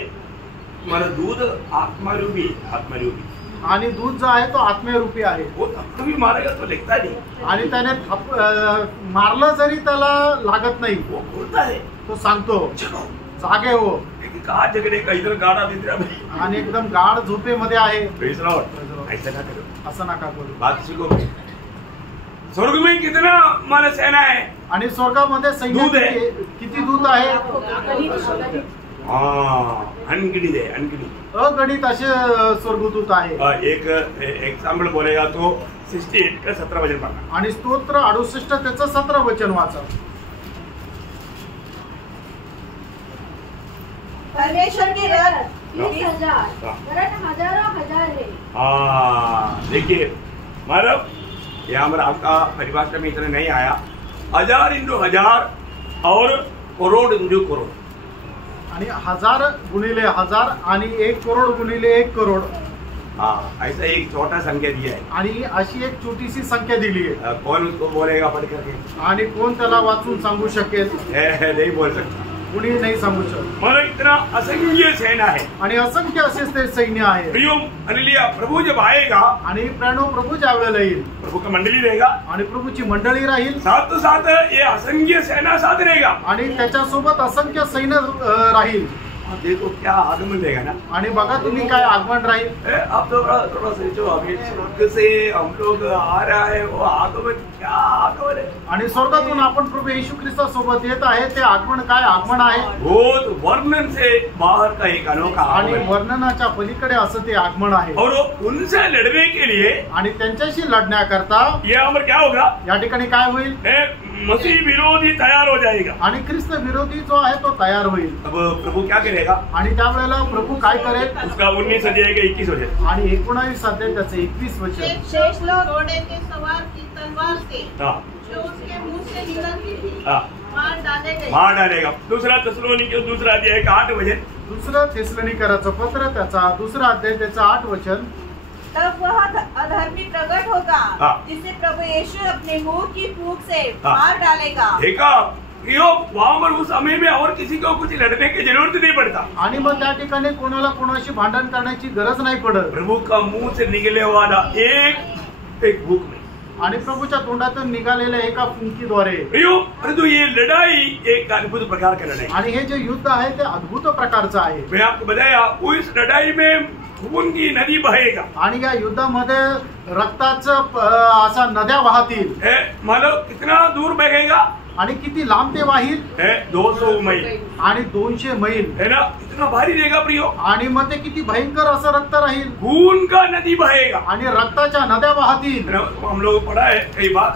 मला दूध आत्मारूपी आणि दूध जो आहे तो आत्मरूपी आहे। वो थपकी मारेगा तो लगता नहीं, आणि त्याने मारलं जरी त्याला लागत नाही। वो बोलता है, तो सांगतो जागे हो। कहा जगने का इधर गाड़ा निद्रा में, आणि एकदम गाढ झोपेमध्ये आहे। Praise Lord. ऐसा ना करो, असं नका करू। बात सीखो। स्वर्ग में कितना माना सेना है? आणि स्वर्गामध्ये सैन्य किती दूत आहे? अनगिनित है, अनगिनित, अगणित असे स्वर्गदूत आहे। एक एग्जाम्पल बोलेगा तो 68 का 17 वचन पढ़ना। आणि स्तोत्र 68 त्याचं 17 वचन वाचा। परमेश्वर के रथ 30,000 वरन हजारों हजार है। देखिए मतलब यहाँ हमारा आपका परिभाषा में इतना नहीं आया। 1000 इंटू 1000 और करोड़ इंटू करोड़। आणि 1000 गुणिले 1000 आणि 1 करोड गुणिले 1 करोड। ऐसा एक छोटा संख्या दिया है। आणि अशी एक छोटीशी संख्या दिली आहे। कौन उसको बोलेगा पढ़ करके? आणि कोण त्याला वाचून सांगू शकेल? नहीं बोल सकता, कुणी नाही सांगू शकत। मतलब इतना असंख्य सेना है आणि असंख्य असे ते सैन्य आहे। प्रियो हालेलुया। प्रभु जब आएगा, आणि प्रणव प्रभू ज्या वेळेला येईल, प्रभु का मंडली रहेगा, आणि प्रभूची मंडळी राहील, साथ साथ ये असंख्य सेना साथ रहेगा, आणि त्याच्यासोबत असंख्य सैन्य राहील। देखो क्या आगमन देगा ना। आणि बघा तुम्ही काय आगमन राहील। अब तो थोड़ा सोचो, अभी स्वर्ग से हम लोग आ रहा है, वो आगमन क्या आगमन है। आणि स्वर्गातून आपण प्रभू येशू ख्रिस्ता सोबत येत आहे, ते आगमन काय आगमन आहे। बहुत वर्णन से बाहर का एक अनोखा आणि वर्णनाच्या पलीकडे असं ते आगमन आहे। और उनसे लड़ने के लिए आणि त्यांच्याशी लढण्याकरता यहाँ पर क्या होगा, या ठिकाणी काय होईल, मसीह विरोधी तैयार हो जाएगा आणि ख्रिस्त विरोधी जो आहे तो तयार होईल। अब प्रभु क्या करेगा, आणि त्यावेळेला प्रभू काय करेल, उसका 19 अध्याय का 21 वचन आणि 19 अध्याय त्याचे 21 वचन। शेष लोग घोड़े के सवार की तलवार से हाँ जो उसके मुंह से निकलती थी हाँ मार डालेगा। दूसरा थिस्सलुनीके दूसरा अध्याय का 8 वचन। दुसरं थिस्सलुनीकराचं पत्र त्याचा दुसरा अध्याय त्याचा 8 वचन। तब वह अधर्मी प्रकट होगा हाँ। जिसे प्रभु यीशु अपने मुंह की फूंक से हाँ। मार डालेगा। देखा वहां पर उस समय में और किसी को कुछ लड़ने की जरूरत नहीं पड़ता, आणि मग त्या ठिकाणी कोणाला कोणाशी भांडण करण्याची गरज नाही पडत। प्रभु का मुंह से निकले वाला एक भूख में, आणि प्रभूच्या तोंडातून निघालेल्या एका फुंकीद्वारे। परंतु ये लड़ाई एक अद्भुत प्रकार का लड़ाई, आणि हे जे युद्ध आहे ते अद्भुत प्रकारचं आहे। मैं आपको बताया उस लड़ाई में खून की नदी बहेगा, आणि या युद्धामध्ये रक्ताचं असा नद्या वाहतील। मतलब कितना दूर बहेगा, आणि किती लांब ते वाहील, 200 मैल आणि 200 मैल है ना, इतना भारी देगा प्रियो। आणि मग ते किती भयंकर असं रक्त राहील, खून का नदी बहेगा, आणि रक्ताच्या नद्या वाहतील। हम लोग पढ़ा है कई बार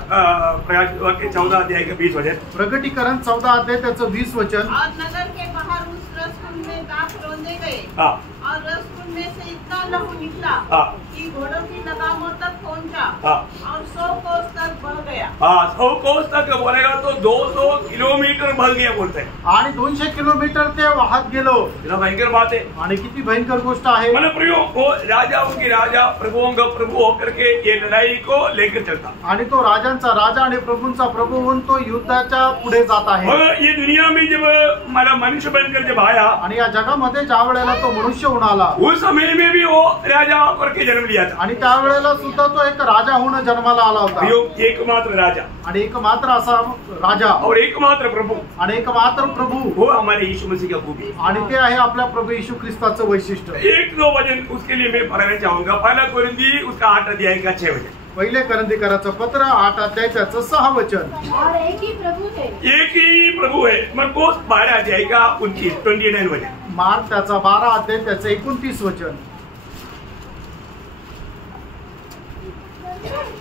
प्रकाशित के 14 अध्याय का 20 वचन। प्रकटीकरण 14 अध्याय त्याचं 20 वचन। और नगर के बाहर उस रसकुंड में दाख रौंदे गए हाँ और रसकुंड में से इतना लहू निकला हाँ कि घोड़ों की लगामों तक पहुंचा हाँ और 100 कोस तक बढ़ गया। हाँ 100 कोस तक बोलेगा तो 200 किलोमीटर बढ़ गया बोलते हैं, आणि 200 किलोमीटर ते वाहत गेलो। इतना भयंकर बात है। आणि किती भयंकर गोष्ट आहे। मतलब प्रियो वो राजाओं की राजा प्रभुओं का प्रभु होकर के ये लड़ाई को लेकर चलता, आणि तो राजांचा राजा आणि प्रभूंचा प्रभू होऊन तो युद्धाच्या पुढे जात आहे। और ये दुनिया में जब मतलब मनुष्य बनकर जब आया, आणि या जगामध्ये ज्या वेळेला तो मनुष्य होऊन आला, उस समय में भी वो राजा होकर के जन्म लिया था। आणि त्यावेळेला सुद्धा तो एक राजा होऊन जन्माला आला होता। प्रियो एकमात्र राजा आणि एकमात्र असा राजा और एकमात्र प्रभु, आणि एकमात्र प्रभू, वो हमारे यीशु मसीह का खूबी, आणि ते आहे आपल्या प्रभू येशू ख्रिस्ताचं वैशिष्ट्य। 1-2 वचन उसके लिए मैं पढ़ना चाहूंगा। पहला कोरिन्थी उसका 8 अध्याय का 6 वचन। पहिले करंथीकराचं पत्र 8 अध्याय त्याचं 6 वचन। और एक ही प्रभु है, एक ही प्रभु है। मरकुस 12 अध्याय का 29 वचन। मार्क त्याचा 12 अध्याय त्याचं 29 वचन।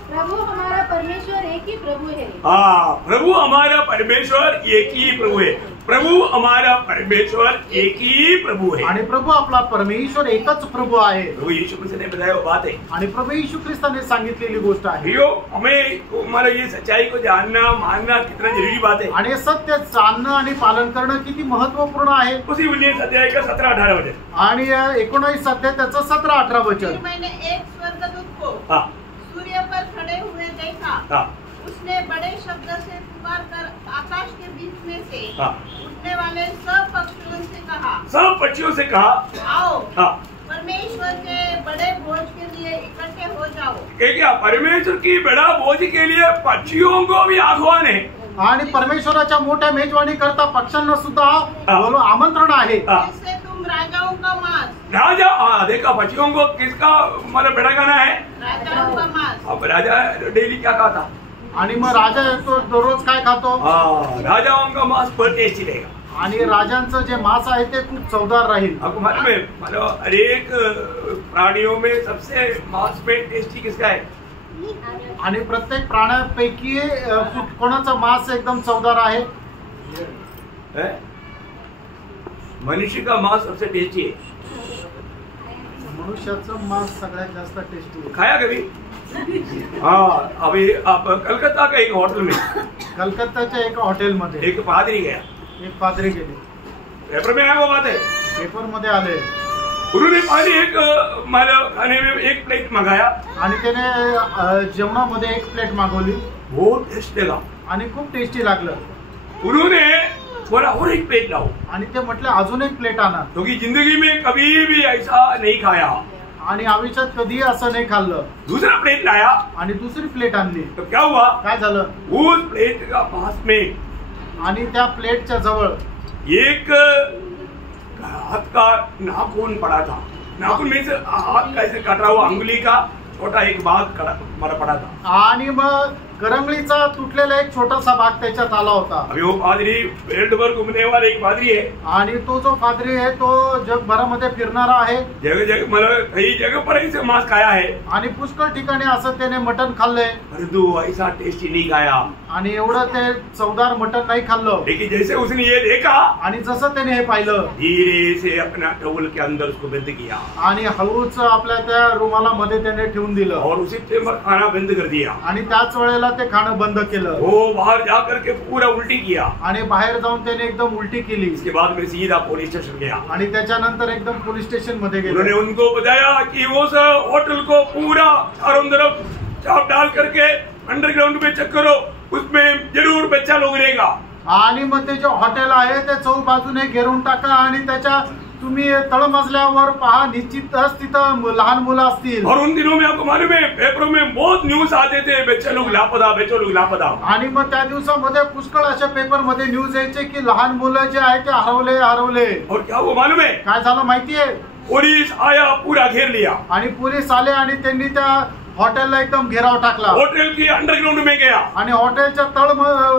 प्रभु हमारा परमेश्वर एक ही प्रभु है। हाँ प्रभु हमारा परमेश्वर एक ही प्रभु है। प्रभु हमारा परमेश्वर एक ही प्रभु है। आणि प्रभु आपला परमेश्वर एकच प्रभु आहे। प्रभु यीशु मसीह ने बताया वो बात है, आणि प्रभु येशू ख्रिस्ताने सांगितलेली गोष्ट आहे। प्रियो हमें हमारा ये सच्चाई को जानना मानना कितना जरूरी बात है। आणि सत्य जाणणं आणि पालन करणं किती महत्वपूर्ण आहे। उसी 19 अध्याय का 17-18 वचन। आणि 19 अध्याय त्याचं 17-18 फिर वचन। मैंने एक स्वर्गदूत को हाँ सूर्य पर खड़े हुए देखा। हाँ उसने बड़े शब्द से पुकार कर आकाश के बीच में से हाँ उड़ने वाले सब पक्षियों से कहा, सब पक्षियों से कहा, आओ हाँ परमेश्वर के बड़े भोज के लिए इकट्ठे हो जाओ। क्या परमेश्वर की बड़ा भोज के लिए पक्षियों को भी आह्वान है। आणि परमेश्वराच्या मोठ्या मेजवानी करता पक्षांना सुद्धा आमंत्रण आहे। जिससे तुम राजाओं का मांस, राजा देखा पक्षियों को किसका मतलब बड़ा गाना है, राजाओं का मांस। अब राजा डेली क्या खाता, आणि मग राजा येतो दररोज काय खातो, राजाओं का मांस बहुत टेस्टी रहेगा। आणि राजांचं जे मांस आहे ते खूप चवदार राहील। आपको मालूम है मतलब हर एक प्राणियों में सबसे मांस में टेस्टी किसका है, आणि प्रत्येक प्राण्यापैकी कोणाचं मांस एकदम चवदार आहे, मनुष्य का मांस सबसे टेस्टी है। मनुष्याचं मांस सगळ्यात जास्त टेस्टी आहे। खाया कभी, हाँ अभी आप कलकत्ता का एक होटल में, कलकत्ताच्या एका हॉटेलमध्ये एक पादरी गया, एक पादरी गेले, पेपर में आया वो बात है, पेपर मध्ये आले, उन्होंने पानी एक मतलब खाने में एक प्लेट मंगाया आणि त्याने जेवणामध्ये एक प्लेट मागवली, बहुत टेस्ट लगा आणि खूप टेस्टी लागलं। उन्होंने बोला और एक प्लेट लाओ, आणि ते म्हटले अजून एक प्लेट आणा, क्योंकि जिंदगी में कभी भी ऐसा नहीं खाया। आणि आयुष्यात कधी असं नाही खाल्लं। दूसरा प्लेट लाया आणि दुसरी प्लेट आणली, तो क्या हुआ, काय झालं, उस प्लेट का पास में आणि त्या प्लेटच्या जवळ एक हाथ का नाखून पड़ा था। नाखून मीन्स हाथ कैसे कट रहा हुआ, अंगुली का छोटा एक भाग मला पड़ा था। आणि मग करंगळीचा तुटलेला एक छोटासा भाग त्याच्यात आला होता। अभी वो पादरी वर्ल्ड भर घूमने वाला एक पादरी है, आणि तो जो पादरी आहे तो जगभरामध्ये फिरणारा आहे। जगह जगह मतलब कई जगह पर ऐसे मांस खाया है आणि पुष्कळ ठिकाणी असं त्याने मटण खाल्लंय, परंतु ऐसा टेस्टी नहीं खाया। आणि एवढं ते चवदार मटण नाही खाल्लं। लेकिन जैसे उसने ये देखा, आणि जसं त्याने हे पाहिलं, धीरे से अपना टॉवल के अंदर उसको बंद किया आणि हळूच आपल्या त्या रुमाला मध्ये त्याने ठेवून दिलं, और उसी टाइम खाना बंद कर दिया। आणि त्याच वेळेला ते खाणं बंद केलं। वो बाहर जाकर के पूरा उल्टी किया, आणि बाहेर जाऊन त्याने एकदम उलटी केली। इसके बाद में सीधा पुलिस स्टेशन गया। आणि त्याच्यानंतर एकदम पोलीस स्टेशन मध्ये उन्होंने गेले। उनको बताया कि वो होटल को पूरा चारों तरफ चाप डाल करके अंडरग्राउंड में चेक करो, उसमें जरूर बच्चा लोग रहेगा। आणि मग ते जे हॉटेल आहे ते चौ बाजूने घेरून टाका, आणि त्याच्या तुम्ही तळमजल्यावर पहा, निश्चितच तिथं लहान मुलं असतील। और उन दिनों में आपको मालूम है पेपरों में बहुत न्यूज आते थे, बच्चे लोग लापता, बच्चे लोग लापता। आणि मग त्या दिवसामध्ये पुष्कळ अशा पेपर मध्ये न्यूज यायचे की लहान मुलं जे आहे ते हरवले हरवले। और क्या वो मालूम है, काय झालं माहितीये? पुलिस आया, पूरा घेर लिया, आणि पोलीस आले आणि त्यांनी त्या हॉटेलला एकदम घेराव टाकला। होटल की अंडरग्राउंड में गया, आणि हॉटेलच्या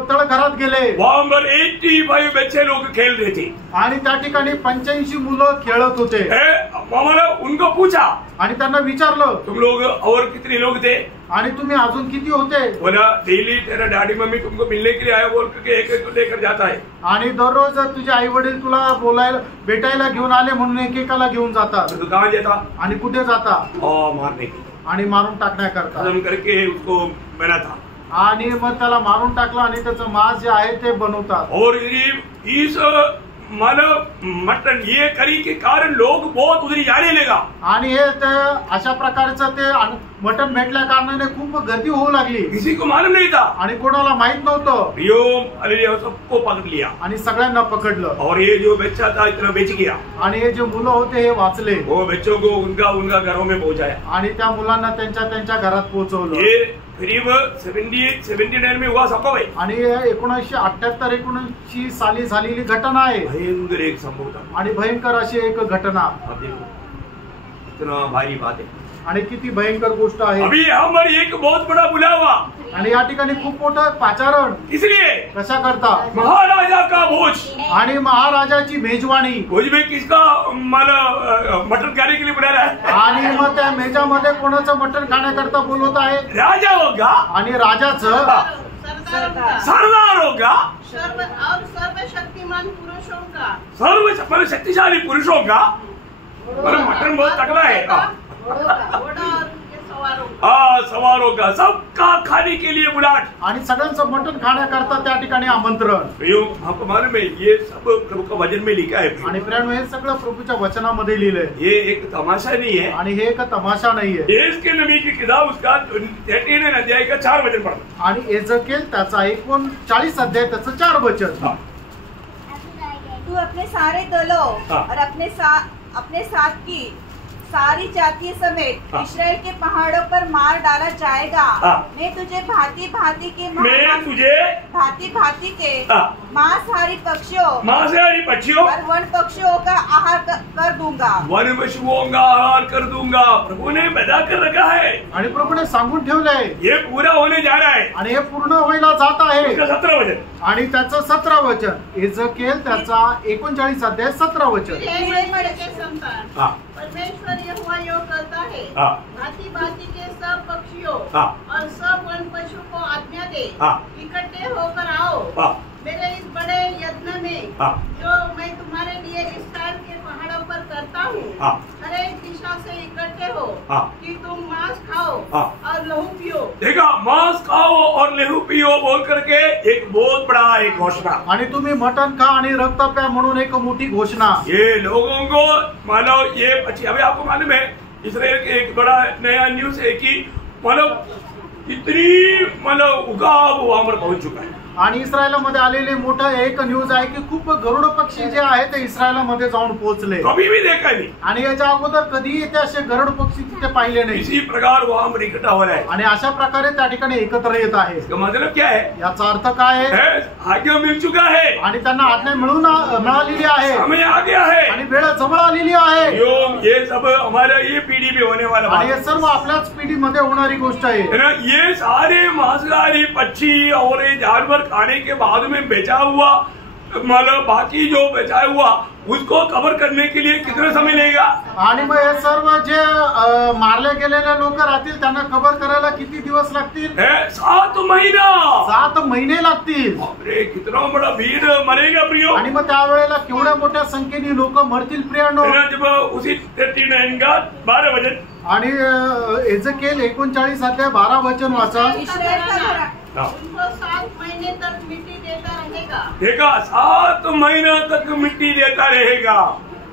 तळघरात गेले। वहां पर 85 बच्चे लोग खेल रहे थे, आणि त्या ठिकाणी 85 मुलं खेळत होते। मामा उनको पूछा, आणि त्यांना विचारलं, तुम लोग और कितने लोग थे? आणि तुम्ही अजून किती होते? बोला डेली तेरा डैडी मम्मी तुमको मिलने के लिए आया, बोल के एक एक को लेकर जाता है। आणि दररोज तुझे आई वडील तुला बोलायला भेटायला घेऊन आले म्हणून एकेकाला घेऊन जातात। तो कहाँ जाता? आणि कुठे जाता? मारने की, आणि मारून टाकण्याकरता। खत्म करके उसको बना था। आणि मग त्याला मारून टाकलं आणि त्याचं मांस जे आहे ते बनवतात। और इस मतलब मटन ये करी के कारण लोग बहुत उधर जाने लगा। आणि हे ते अशा प्रकारचं ते मटन भेटल्या कारणाने खूप गर्दी होऊ लागली। किसी को मालूम नहीं था, आणि कोणाला माहित नव्हतं। अरे सबको पकड़ लिया, आणि सगळ्यांना पकडलं। और ये जो बच्चा था इतना बेच गया। आणि हे जे मुलं होते हे वाचले। वो बच्चों को उनका घरों में पहुंचाया, आणि त्या मुलांना त्यांच्या घरात पोहोचवलं। ये करीब 79 में हुआ सबको भाई। आणि 1978-19 साली झालेली घटना आहे। भयंकर एक संभव था, आणि भयंकर अशी एक घटना। आप देखो इतना भारी बात है, आणि किती भयंकर गोष्ट आहे। अभी हमारी एक बहुत बड़ा बुलावा, आणि या ठिकाणी खूप मोठं पाचारण। इसलिए कशा करता? महाराजा का भोज, आणि महाराजाची मेजवानी। भोज में किसका मटन खाने के लिए बुला रहा है? आणि मग त्या मेजामध्ये कोणाचं मटण खाण्याकरता बोलवत आहे? राजा होगा, आणि राजाचं सरदार होगा, और सर्वशक्तिमान पुरुषों का, सर्व शक्तिशाली पुरुषों का। मटन बहुत तगड़ा है। घोड़ा और उनके सवारों का, सवारों का सबका खाने के लिए बुलाट, आणि सगळ्यांचं मटण खाण्याकरता त्या ठिकाणी आमंत्रण। आपको मालूम है ये सब प्रभु का वचन में लिखा है। आणि प्रियांनो हे सगळं प्रभूच्या वचनामध्ये लिहिलंय। ये एक तमाशा नहीं है, आणि हे एक तमाशा नाहीये। देश के नबी की किताब उसका 13 अध्याय का 4 वचन पढ़ना। आणि एजकेल त्याचा 39 अध्याय त्याचं 4 वचन। तू अपने सारे दलों और अपने साथ की सारी जातियों समेत इस्राएल के पहाड़ों पर मार डाला जाएगा। मैं तुझे भांति भांति के मांसाहारी पक्षियों और वन पक्षियों का आहार कर दूंगा। वन पशुओं का आहार कर दूंगा, प्रभु ने बता कर रखा है। आणि प्रभूने सांगून ठेवलंय ये पूरा होने जा रहा है। आणि हे पूर्ण व्हायला जात आहे। 17 वचन, आणि त्याचं 17 वचन। एजकेल त्याचा 39 अध्याय 17 वचन। परमेश्वर यहोवा यो कहता है, भांति भांति के सब पक्षियों और सब वन पशु को आज्ञा दे, इकट्ठे होकर आओ मेरे इस बड़े यज्ञ में जो मैं तुम्हारे लिए इस्राएल के पहाड़ों पर करता हूँ। हर एक दिशा से इकट्ठे हो कि तुम मांस खाओ और लहू पियो। देखा, मांस खाओ और लहू पियो बोल करके एक बहुत बड़ा एक घोषणा। आणि तुम्ही मटण खा आणि रक्त प्या म्हणून एक मोठी घोषणा। ये लोगों को मानो ये अभी आपको मालूम है इसराइल के एक बड़ा नया न्यूज है कि मतलब इतनी मतलब उगाव वहां पर पहुंच चुका है। आणि इस्रायलमध्ये आलेले मोठं एक न्यूज आहे की खूप गरुड पक्षी जे आहे ते इस्रायलमध्ये जाऊन पोहोचले. कभी भी देखा नहीं. आणि याच्या अगोदर कधीही ते असे गरुड पक्षी तिथे पाहिले नाही. इसी प्रकार वहाँ पर इकट्ठा हो रहा है. आणि अशा प्रकारे त्या ठिकाणी एकत्र येत आहे. इसका मतलब क्या है? याचा अर्थ काय आहे? आज्ञा मिल चुका है आणि त्यांना आज्ञा मिळालेली आहे. समय आ गया है आणि वेळ जवळ आलेली आहे. ये सब हमारा ये पीढ़ी में होने वाला आणि हे सर्व आपल्याच पिढीमध्ये होणारी गोष्ट आहे. ये सारे मांसाहारी पक्षी और ये जानवर खाने के बाद में बेचा हुआ मतलब बाकी जो बेचा हुआ उसको कवर करने के लिए कितना समय लगेगा? आणि मग हे सर्व जे मारले गेलेले लोक राहतील त्यांना कव्हर करायला किती दिवस लागतील? 7 महीना. 7 महिने लागतील. अरे कितना बड़ा भीड़ मरेगा प्रियो. आणि मग त्यावेळेला केवढ्या मोठ्या संख्येने लोक मरतील प्रियानो. जब उसी 39 का 12 वचन आणि एजेकिएल 39 अध्याय 12 वचन वाचा. उनको 7 महीने तक मिट्टी देता रहेगा. देखा 7 महीना तक मिट्टी देता रहेगा.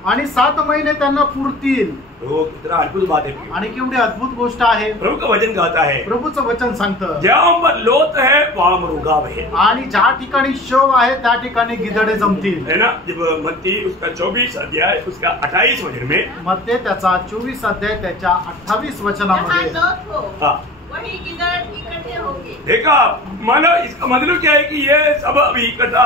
आणि 7 महिने त्यांना पुरतील. तो कितना अद्भुत बात है. आणि केवढी अद्भुत गोष्ट आहे. प्रभु का वचन कहता है. प्रभूचं वचन सांगतं जहाँ पर लोथ है वहाँ मृगाव है. आणि ज्या ठिकाणी शव आहे त्या ठिकाणी गिधडे जमतील. है ना. जब मत्ती उसका 24 अध्याय उसका 28 वचन में मध्ये त्याचा 24 अध्याय त्याच्या 28 वचनामध्ये. वही गिदड़ इकट्ठे होंगे. देखा मानो इसका मतलब क्या है कि ये सब अभी इकट्ठा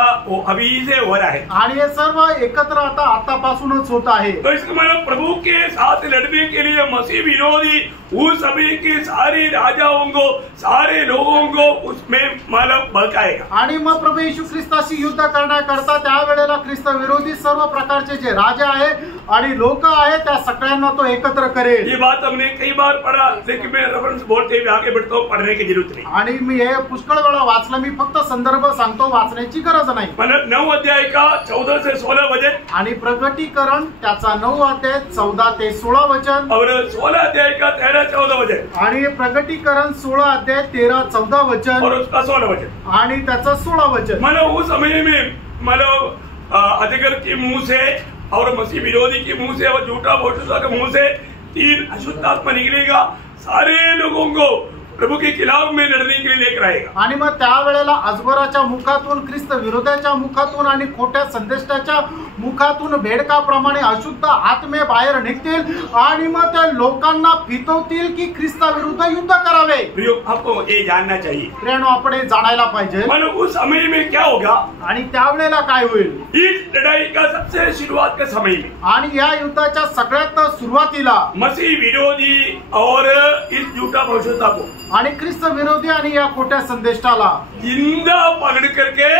अभी से हो रहा है. आणि हे सर्व एकत्र आतापासूनच होत आहे. तो इसका मतलब प्रभु के साथ लड़ने के लिए मसीह विरोधी उस सभी के सारे राजाओं को सारे लोगों को उसमें मतलब भड़काएगा. आणि मग प्रभू येशू ख्रिस्ताशी युद्ध करण्याकरता त्यावेळेला ख्रिस्त विरोधी सर्व प्रकारचे जे राजा आहे आणि लोक आहे त्या सगळ्यांना तो एकत्र करेल. ये बात हमने कई बार पढ़ा लेकिन मैं रेफरेंस बोलते हुए आगे बढ़ता हूँ. पढ़ने की जरूरत नहीं. आणि मी हे पुष्कळ वेळा वाचलं. मी फक्त संदर्भ सांगतो. वाचण्याची गरज नाही. मतलब 9 अध्याय का 14 से 16 वचन आणि प्रगटीकरण त्याचा 9 अध्याय 14 ते 16 वचन और 16 अध्याय का 13-14 वचन आणि प्रगटीकरण 16 अध्याय 13-14 वचन और उसका 16 वचन आणि त्याचा 16 वचन. मतलब उस समय में मतलब अजगर के मुंह से और मसीह विरोधी के मुंह से और झूठा भविष्यवक्ता के मुंह से 3 अशुद्ध आत्मा निकलेगा. सारे लोगों को प्रभु के खिलाफ में लड़ने के लिए लेकर आएगा. आणि मग त्यावेळेला अजगराच्या मुखातून ख्रिस्त विरोधाच्या मुखातून आणि खोट्या संदेष्टाच्या मुखातून भेडकाप्रमाणे अशुद्ध आत्मे बाहेर निघतील आणि मग त्या लोकांना फितवतील की ख्रिस्ता विरुद्ध युद्ध करावे. आपको ये जानना चाहिए. प्रियानो आपण हे जाणायला पाहिजे. मतलब उस समय में क्या होगा आणि त्यावेळेला काय होईल? इस लड़ाई का सबसे शुरुआत के समय में आणि या युद्धाच्या सगळ्यात सुरुवातीला मसीह विरोधी और इस झूठा भविष्यवक्ता को आणि ख्रिस्त विरोधी आणि या खोट्या संदेष्टाला जिंदा पकड़ करके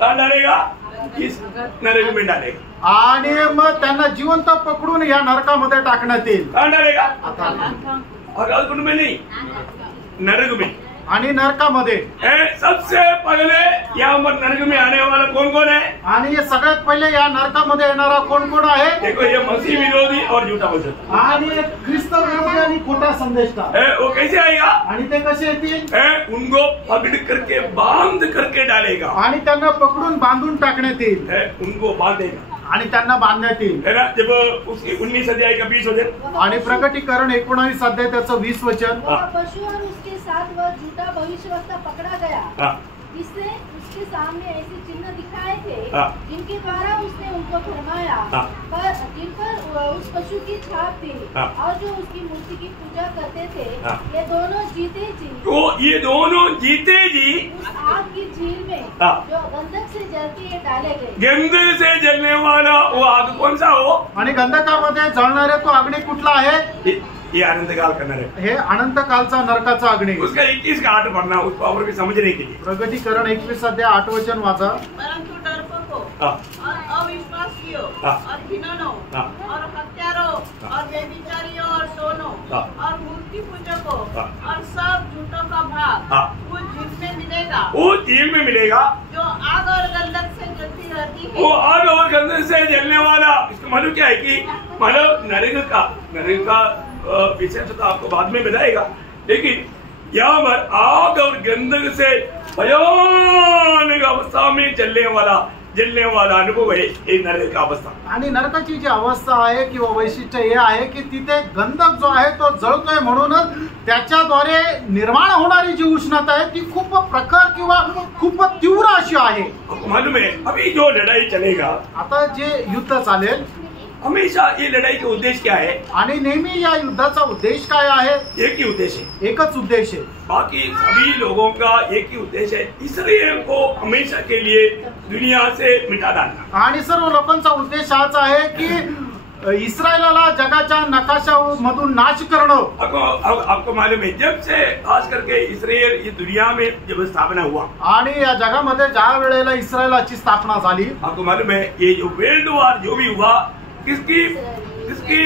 डालेगा. इस नरक में डालेगा. आणि मग त्यांना जिवंत पकडून या नरकामध्ये टाकण्यात येईल. डालेगा और में नहीं नरक में. आणि नरकामध्ये सबसे पहले यहाँ पर नरक में आने वाला कौन कौन है? आणि हे सगळ्यात पहिले या नरकामध्ये येणारा कोण कोण आहे? देखो ये मसीह विरोधी और झूठा भविष्यवक्ता आणि ख्रिस्त विरोधी आणि खोटा संदेष्टा. वो कैसे आएगा? आणि ते कसे येतील? उनको पकड़ करके बांध करके डालेगा. आणि त्यांना पकडून बांधून टाकण्यात येईल. उनको बांधेगा आणि त्यांना बांधण्यात येईल. है ना. जब उसकी 19 अध्याय का 20 वचन आणि प्रकटीकरण 19 अध्याय त्याचं 20 वचन. पशु और उसके साथ वह झूठा भविष्यवक्ता पकड़ा गया जिसने उसके सामने ऐसे चिन्ह दिखाए थे जिनके द्वारा उसने उनको फरमाया पर जिन पर उस पशु की छाप थी और जो उसकी मूर्ति की पूजा करते थे ये दोनों जीते जी. तो ये दोनों जीते जी उस आग की झील में जो गंधक से जलती है डाले गए. गंधक से जलने वाला वो आग कौन सा हो? आणि गंधकामध्ये जळणारे तो अग्नी कुठला आहे? ये अनंत काल करना है. हे अनंत कालचा नरकाचा अग्नी. उसका 21 का 8 पढ़ना उसको और भी समझने के लिए. प्रगटीकरण 21 अध्याय 8 वचन वाचा. परंतु डरपोकों और अविश्वासियों और घिनौनों और हत्यारों और व्यभिचारियों और सोनों और मूर्ति पूजकों और सब झूठों का भाग उस झील में मिलेगा. वो झील में मिलेगा जो आग और गंधक से जलती रहती है. वो आग और गंधक से जलने वाला. इसका मतलब क्या है कि मतलब नरक का विषय तो आपको बाद में बताएगा लेकिन यहाँ पर आग और गंधक से भयानक अवस्था में चलने वाला जलने वाला अनुभव है हे नरक का अवस्था। आणि नरकाची जी अवस्था आहे किंवा वैशिष्ट्य हे आहे की तिथे गंधक जो आहे तो जळतोय, म्हणूनच त्याच्याद्वारे निर्माण होणारी जी उष्णता आहे ती खूप प्रखर किंवा खूप तीव्र अशी आहे। आपको मालूम है अभी जो लड़ाई चलेगा, आता जे युद्ध चालेल, हमेशा ये लड़ाई का उद्देश्य क्या है? आणि नेहमी या युद्धाचा उद्देश काय आहे? एक ही उद्देश्य है, एकच उद्देश आहे। बाकी सभी लोगों का एक ही उद्देश्य है, इस्राएल को हमेशा के लिए दुनिया से मिटा डालना। आणि सर्व लोकांचा उद्देश हाच आहे की इस्रायलाला जगाच्या नकाशामधून नाश करणं। आपको मालूम है जब से खास करके इस्राएल ये दुनिया में जब स्थापना हुआ, आणि या जगामध्ये ज्या वेळेला इस्रायलाची स्थापना झाली, आपको मालूम है ये जो वर्ल्ड वॉर जो भी हुआ किसकी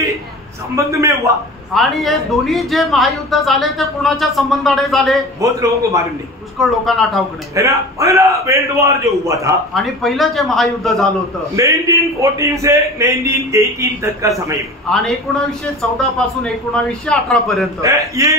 संबंध में हुआ, आणि हे दोन्ही जे महायुद्ध झाले ते कोणाच्या संबंधाने झाले बहुत लोगों को मालूम नहीं, पुष्कळ लोकांना ठाऊक नाही, है ना। पहला वर्ल्ड वॉर जो हुआ था, आणि पहिलं जे महायुद्ध झालं होतं 1914 से 1918 तक का समय, आणि 1914 पासून 1918 पर्यंत ये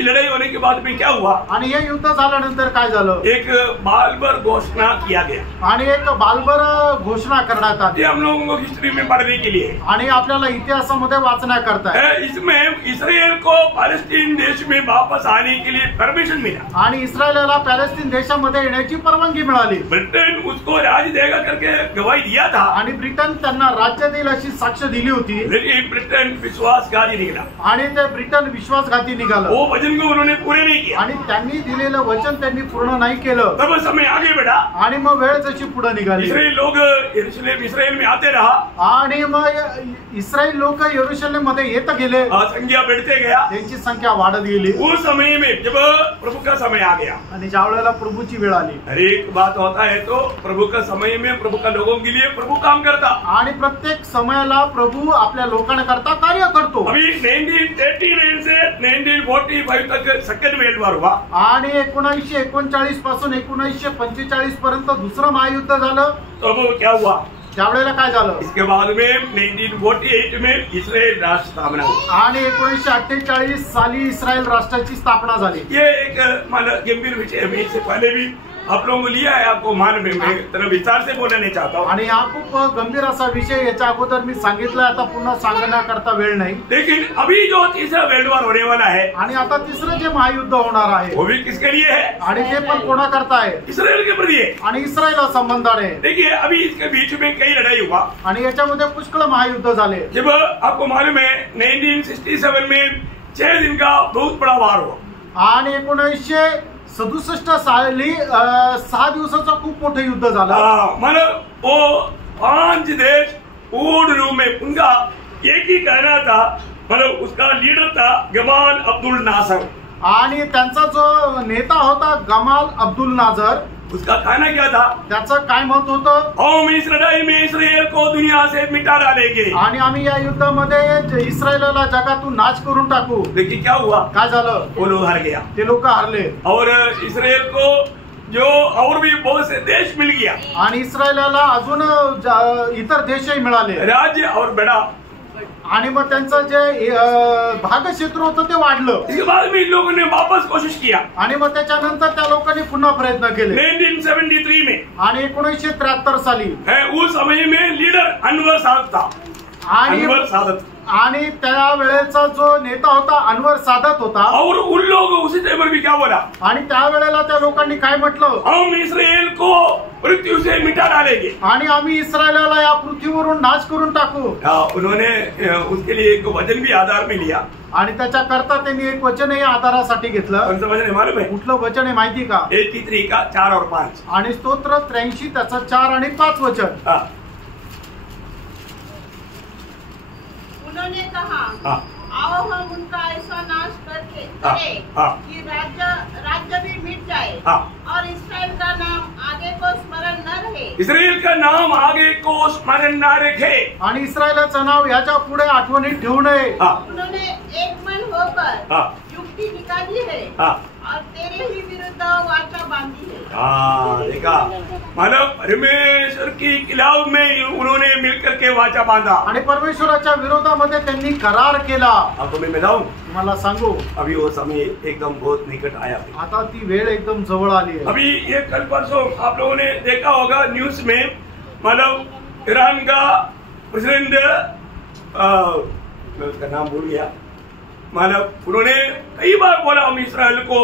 लड़ाई होने के बाद में क्या हुआ, आणि हे युद्ध झाल्यानंतर काय झालं? एक बालबर घोषणा किया गया, आणि एक बालबर घोषणा करण्यात आली। ये हम लोगों को हिस्ट्री में पढ़ने के लिए, आणि आपल्याला इतिहासामध्ये वाचण्याकरता इसमें इस्राएल को पैलेस्टीन देश में वापस आने के लिए परमिशन मिला, आणि इस्रायलला पॅलेस्टीन देशामध्ये येण्याची परवानगी मिळाली। ब्रिटेन उसको राज्य देगा करके गवाही दिया था, आणि ब्रिटन त्यांना राज्य देईल अशी साक्ष दिली होती, लेकिन ब्रिटेन विश्वासघाती निकला, आणि ते ब्रिटन विश्वासघाती निघालं, वो वचन को उन्होंने पूरे नहीं किया, आणि त्यांनी दिलेलं वचन त्यांनी पूर्ण नाही केलं। तब समय आगे बढ़ा, आणि मग वेळ जशी पुढे निघाली, इस्राएल लोग इस्राएल में आते रहा, आणि मग इस्रायल लोक यरूशलेम मध्ये येत गेले, संख्या बढ़ते गया, त्यांची संख्या वाढत गेली। उस समय में जब प्रभु का समय आ गया, आणि ज्या वेळेला प्रभूची वेळ आली, हर एक बात होता है तो प्रभु का समय में प्रभु का लोगों के लिए प्रभु काम करता, आणि प्रत्येक समयाला प्रभू आपल्या लोकांकरता कार्य करतो। अभी 1939 से 1945 तक सेकंड वर्ल्ड वॉर हुआ, आणि 1939 पासून 1945 पर्यंत दुसरं महायुद्ध झालं। तब क्या हुआ, त्यावेळेला काय झालं? इसके बाद में 1948 में इस्राएल राष्ट्र स्थापना हुई, आणि 1948 साली इस्रायल राष्ट्राची स्थापना झाली। ये एक मतलब गंभीर विषय है, मैं इससे पहले भी आप लोगों को लिया है, आपको मालूम है, मैं तरह विस्तार से बोलना नहीं चाहता हूँ, आणि हा खूप गंभीर असा विषय, याच्या अगोदर मी सांगितलं, आता पुन्हा सांगण्याकरता वेळ नाही। लेकिन अभी जो तीसरा वर्ल्ड वॉर होने वाला है, आणि आता तिसरं जे महायुद्ध होणार आहे वो भी किसके लिए है? आणि ते पण कोणाकरता आहे? इस्राएल के प्रति है, आणि इस्रायल संबंधाने। देखिए अभी इसके बीच में कई लड़ाई हुआ, आणि याच्यामध्ये पुष्कळ महायुद्ध झाले। जब आपको मालूम है 1967 में 6 दिन का बहुत बड़ा वार हुआ, आणि 1967 साली 6 दिवसाचं खूप मोठं युद्ध झालं। मतलब वो 5 देश पूर्ण रूप में, उनका एक ही कहना था, मतलब उसका लीडर था गमाल अब्दुल नासर, आणि त्यांचा जो नेता होता गमाल अब्दुल नाजर, उसका कहना क्या था, त्याचं काय मत होतं? हम इस लड़ाई में इस्राएल को दुनिया से मिटा डालेंगे, आणि आम्ही या युद्धामध्ये इस्रायलला जगातून नाश करून टाकू। लेकिन क्या हुआ, काय झालं? वो लोग हार गया, ते लोक हारले, और इस्राएल को जो और भी बहुत से देश मिल गया, आणि इस्रायलला अजून इतर देशही मिळाले, राज्य और बड़ा, आणि मग त्यांचं जे भागक्षेत्र होतं ते वाढलं। इसके बाद में इन लोगों ने वापस कोशिश किया, आणि मग त्याच्यानंतर त्या लोकांनी पुन्हा प्रयत्न केले। 1973 में, आणि 1973 साली उस समय में लीडर अनवर सादत था, अनवर सादत, आणि त्या वेळेचा जो नेता होता अनवर सादत होता, और उन लोग उसी टाइम पर भी क्या बोला, आणि त्यावेळेला त्या लोकांनी काय म्हटलं, हम इस्राएल को पृथ्वी से मिटा डालेंगे, आणि आम्ही इस्रायलला या पृथ्वीवरून नाश करून टाकू। उन्होंने उसके लिए एक वचन भी आधार में लिया, आणि त्याच्याकरता त्यांनी एक वचनही आधारासाठी घेतलं। कौन सा वचन है मालूम है? कुठलं वचन आहे माहिती का? 83 का 4 और 5, आणि स्तोत्र 83 त्याचा 4 आणि 5 वचन। उन्होंने कहा, आओ हम उनका ऐसा नाश करें कि राज्य भी मिट जाए, और इस्राएल का नाम आगे को स्मरण न रहे, इस्राएल का नाम आगे को स्मरण न रखे, आणि इस्रायलाचं नाव याच्या पुढे आठवणीत ठेवू नये। उन्होंने एक मन होकर युग मुट्ठी निकाली है हाँ और तेरे ही विरुद्ध वाचा बांधी है। हाँ देखा, मतलब परमेश्वर की खिलाफ में उन्होंने मिलकर के वाचा बांधा आणि परमेश्वराच्या विरोधामध्ये त्यांनी करार केला। अब तुम्हें बताऊं, मला सांगू, अभी वो समय एकदम बहुत निकट आया है। आता ती वेळ एकदम जवळ आली आहे। अभी ये कल परसों आप लोगों ने देखा होगा न्यूज में, मतलब ईरान का प्रेसिडेंट, मैं उसका नाम भूल गया, मतलब उन्होंने कई बार बोला हम इस्राएल को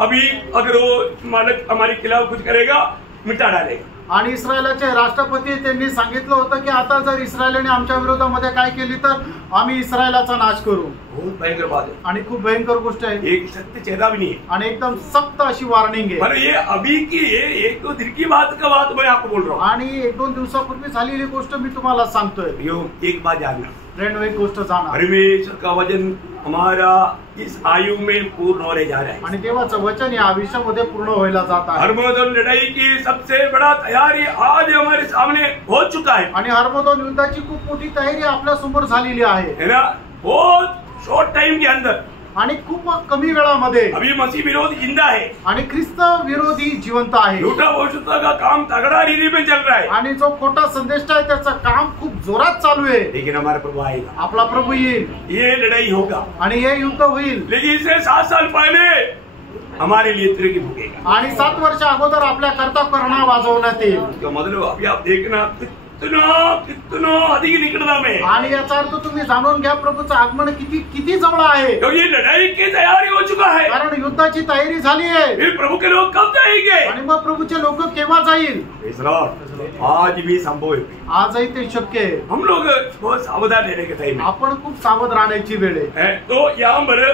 अभी अगर वो मतलब हमारे खिलाफ कुछ करेगा मिटा डालेगा। आणि इस्रायलचे राष्ट्रपती त्यांनी सांगितलं होतं की आता जर इस्रायलने आमच्या विरोधामध्ये काय केली तर आम्ही इस्रायलाचा नाश करू। बहुत भयंकर बात है आणि खूप भयंकर गोष्ट आहे, एक सत्य चेतावनी है आणि एकदम सख्त अशी वॉर्निंग आहे। पर ये अभी की ये एक दो दिन की बात का बात मैं आपको बोल रहा हूँ। आणि 1-2 दिवसापूर्वी झालेली गोष्ट मी तुम्हाला सांगतोय। यो एक बात जानना, फ्रेंड एक गोष्ट जाणा, परमेश्वर का वचन हमारा इस आयु में पूर्ण होने जा रहा है आणि देवाचं वचन या आयुष्यामध्ये पूर्ण व्हायला जात आहे। हरमोदन लड़ाई की सबसे बड़ा तैयारी आज हमारे सामने हो चुका है आणि हरमोदन युद्धाची खूप मोठी तयारी आपल्या समोर झालेली आहे, है ना, बहुत शॉर्ट टाइम के अंदर। आणि खूप कमी वेळामध्ये अभी मसीह विरोध जिंदा है, आणि ख्रिस्त विरोधी जिवंत आहे, झूठा भविष्यता का काम तगड़ा रीति में चल रहा है, आणि जो खोटा संदेश आहे त्याचं काम खूप जोरात चालू आहे। लेकिन हमारा प्रभु आएगा, आपला प्रभु येईल, ये लड़ाई होगा, आणि हे युद्ध होईल। लेकिन इससे 7 साल पहले हमारे लिए तिरंगी फूकेगा। आणि 7 वर्ष अगोदर आपल्या करता करणा वाजवण्यात येईल। इसका मतलब अभी आप देखना कितना अधिक निकटता में, आणि याचा अर्थ तुम्ही जाणून घ्या प्रभूचं आगमन किती जवळ आहे, क्योंकि ये लड़ाई की तैयारी हो चुका है। कारण युद्धाची तयारी झाली आहे। फिर प्रभु के लोग कब जाएंगे? आणि मग प्रभूचे लोक केव्हा जाईल? आज भी संभव है, आजही ते शक्य आहे। हम लोग बहुत सावधान रहने के टाइम आपण खूप सावध राहण्याची वेळ है। तो यहाँ पर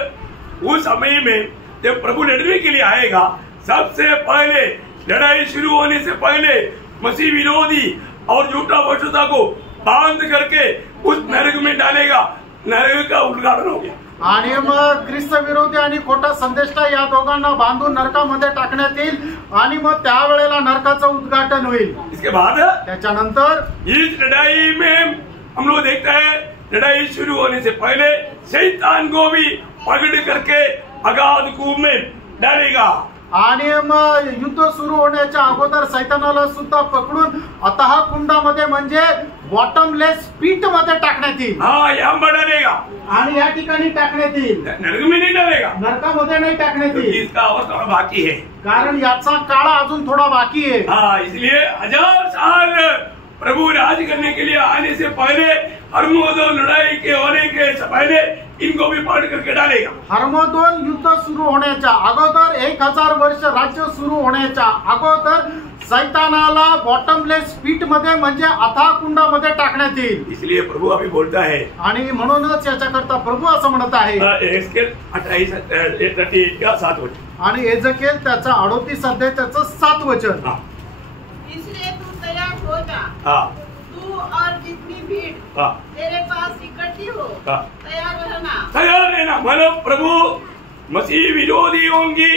उस समय में जब प्रभु लड़ने के लिए आएगा, सबसे पहले लड़ाई शुरू होने से पहले मसीह विरोधी और झूठा भविष्यता को बांध करके उस नरक में डालेगा। नरक का उद्घाटन हो गया। आणि मग ख्रिस्त विरोधी आणि खोटा संदेष्टा या दोघांना बांधून नरकामध्ये टाकण्यात येईल, आणि मग त्यावेळेला नरकाचं उद्घाटन होईल। इसके बाद त्याच्यानंतर इस लड़ाई में हम लोग देखते हैं, लड़ाई शुरू होने से पहले शैतान को भी पकड़ करके अगाध कूप में डालेगा। आणि मग युद्ध सुरू होण्याच्या अगोदर सैतानाला सुद्धा पकडून अथाह कुंडामध्ये म्हणजे बॉटमलेस पीट मध्ये टाकण्यात येईल। हाँ, यहाँ पर डालेगा, आणि या ठिकाणी टाकण्यात येईल, नरक में नहीं डालेगा, नरकामध्ये नाही टाकण्यात येईल, इसका और थोड़ा बाकी है। कारण याचा काळ अजून थोडा बाकी आहे। हाँ, इसलिए 1000 साल प्रभु राज करने के लिए आने से पहले, हरमोदन लड़ाई के होने के पहले इनको भी पकड़ करके डालेगा। हरमोदन युद्ध सुरू होण्याच्या अगोदर 1000 वर्ष राज्य सुरू होण्याच्या अगोदर सैतानाला बॉटमलेस पीट मध्ये म्हणजे अथाह कुंडामध्ये टाकण्यात येईल। इसलिए प्रभु अभी बोलता है, आणि म्हणूनच याच्याकरता प्रभू असं म्हणत आहे, एहेजकेल 28:38 का 7 वचन, आणि एजकेल त्याचा 38 अध्याय त्याचं 7 वचन। हाँ इसलिए तू तैयार हो जा, हाँ तू और जितनी भीड़ हाँ तेरे पास इकट्ठी हो, हाँ, तैयार रहना। तैयार रहना, मतलब प्रभु मसीह विरोधी होंगी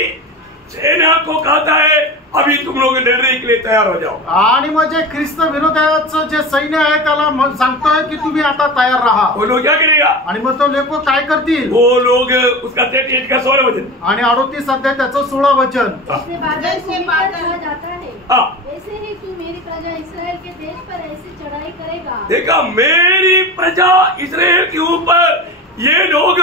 सेना को कहता है अभी तुम लोग लड़ने के लिए तैयार हो जाओ। आणि मग जे ख्रिस्त विरोधाचं जे सैन्य आहे त्याला सांगतोय की तुम्ही आता तयार राहा। वो लोग क्या करेगा? आणि मग तो लोक काय करतील? वो लोग उसका 38 का 16 वचन आणि 38 अध्याय त्याचं 16 वचन। जैसे बादल को ऊपर चढ़ा जाता है, हाँ, वैसे ही तू मेरी प्रजा इस्राएल के देश पर ऐसी चढ़ाई करेगा। देखा, मेरी प्रजा इसराइल के ऊपर ये लोग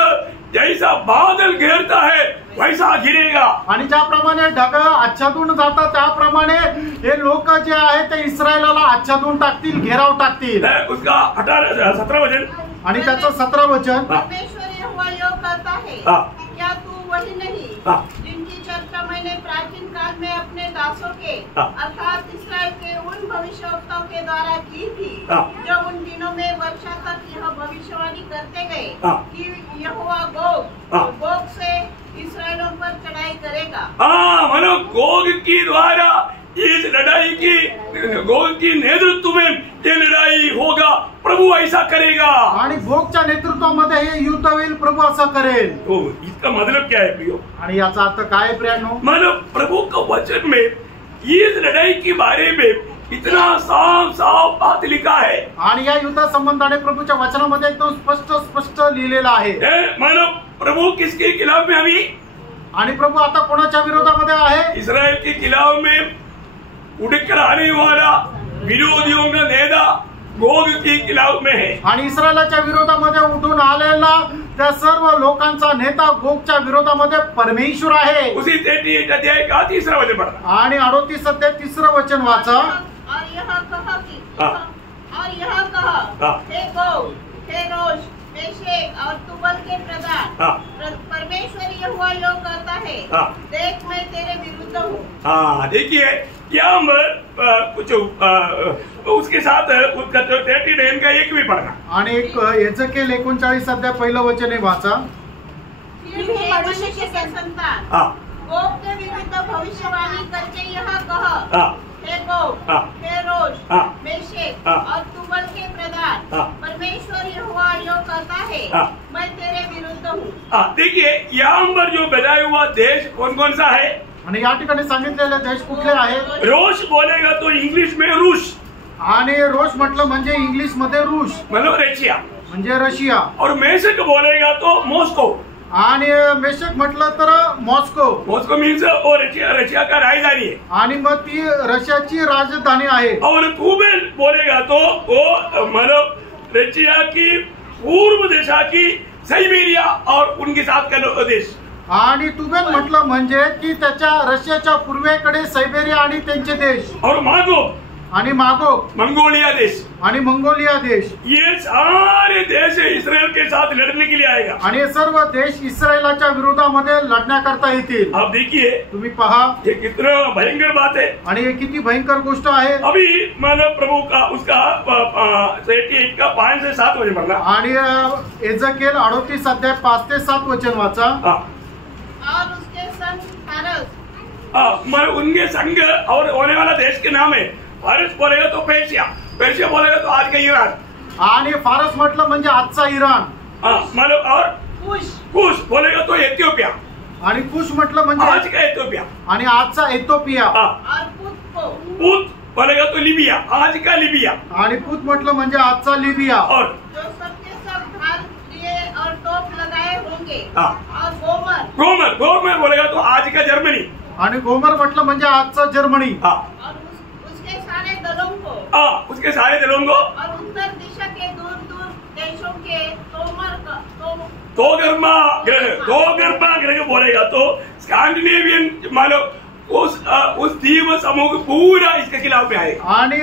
जैसा बादल घेरता है वैसा गिरेगा। आणि ज्याप्रमाणे ढग आच्छादून जातात त्याप्रमाणे हे लोक जे आहेत ते इस्रायलाला आच्छादून टाकतील, घेराव टाकतील। उसका 17 वचन आणि त्याचं 17 वचन। परमेश्वर यहोवा योग करता है, हाँ, क्या तू वही नहीं हाँ, जिनकी चर्चा मैंने प्राचीन काल में अपने दासों के हाँ, अर्थात इस्राएल के उन भविष्यवक्ताओं के द्वारा की थी, हाँ, जो उन दिनों में वर्षा तक यह भविष्यवाणी करते गए हाँ, कि यहोवा गोग हाँ, गोग से इसराइलों पर चढ़ाई करेगा। हाँ, मानो गोग की द्वारा इस लड़ाई की, गोग की नेतृत्व में ये लड़ाई होगा, प्रभु ऐसा करेगा। आणि गोगच्या नेतृत्वामध्ये हे युद्ध होईल, प्रभू असं करेल। तो इसका मतलब क्या है प्रियो? आणि याचा अर्थ काय प्रियानो? मानो प्रभु का वचन में इस लड़ाई के बारे में इतना साफ साफ बात लिखा है, आणि या युद्धा संबंधाने प्रभूच्या वचनामध्ये एकदम स्पष्ट लिहिलेलं आहे। मानो प्रभु किसके खिलाफ में अभी आणि प्रभू आता कोणाच्या विरोधामध्ये आहे? इस्राएल के खिलाफ में उठकर आने वाला विरोधियों का नेता गोग के खिलाफ में है। आणि इस्रायलाच्या विरोधामध्ये उठून आलेला त्या सर्व लोकांचा नेता गोगच्या विरोधामध्ये परमेश्वर आहे। उसी 38 अध्याय का 3रा वचन पढ़ना। आणि 38 अध्याय 3रं वचन वाचा। और यह कहा हे गोग, हे रोश, मेशेक और तुबल के प्रधान, परमेश्वर यहोवा यो कहता है, देख मैं तेरे विरुद्ध हूँ। देखिए यहाँ पर कुछ उसके साथ उसका 39 का एक भी पढ़ना। आणि एजेकिएल 39 अध्याय 1 वचन वाचा। फिर हे मनुष्य के संतान, गोग के विरुद्ध भविष्यवाणी करके यह कह, हे गोग, हे रोश, मेशेक और तुबल के प्रधान, परमेश्वर यहोवा यो कहता है, मैं तेरे विरुद्ध हूँ। देखिए यहाँ पर जो बताया हुआ देश कौन कौन सा है? आणि या ठिकाणी सांगितलेले देश कुठले आहेत? रोश बोलेगा तो इंग्लिश में रूस, आणि रोश म्हटलं म्हणजे इंग्लिश मध्ये रूस मतलब रशिया, म्हणजे रशिया। और मेशक बोलेगा तो मॉस्को, आणि मेशक म्हटलं तर मॉस्को। मॉस्को मीन्स वो रशिया का राजधानी है, आणि मग ती रशियाची राजधानी आहे। और तुबेल बोलेगा तो वो मतलब रशिया की पूर्व दिशा की साइबेरिया और उनके साथ का देश। आणि तुबेल म्हटलं म्हणजे की त्याच्या रशियाच्या पूर्वेकडे सायबेरिया आणि त्यांचे देश, और मागो आणि मागोग मंगोलिया देश, आणि मंगोलिया देश। ये सारे देश इस्राएल के साथ लड़ने के लिए आएगा। आणि सर्व देश इस्रायलाच्या विरोधामध्ये लढण्याकरता येतील। आप देखिए तुम्ही पहा ये कितना भयंकर बात है, आणि हे किती भयंकर गोष्ट आहे। अभी मानव प्रभु का उसका 38 का 5 से 7 वचन पढ़ना। आणि एजेकिएल 38 अध्याय 5 ते 7 वचन वाचा। और उसके संग फारस, मतलब उनके संग और होने वाला देश के नाम है। फारस बोलेगा तो पेर्शिया, पेर्शिया बोलेगा तो आज का ईरान, आणि फारस म्हटलं म्हणजे आजचा इराण। मतलब और कुश बोलेगा तो इथियोपिया, आणि कुश म्हटलं म्हणजे आज का इथियोपिया, आणि आजचा इथियोपिया। और पुत बोलेगा तो लिबिया, आज का लिबिया, आणि पुत म्हटलं म्हणजे आजचा लिबिया। और जो सबके सब ढाल लिए और टोप लगाए होंगे, और गोमर बोलेगा तो आज का जर्मनी, आणि गोमर म्हटलं म्हणजे आजचा जर्मनी। और उसके सारे दलों को, उसके सारे दलों को, और उत्तर दिशा के दूर दूर देशों के दो गर्मा ग्रह बोलेगा तो स्कैंडिनेवियन मानो उस द्वीप समूह पूरा इसके खिलाफ में आहे। आणि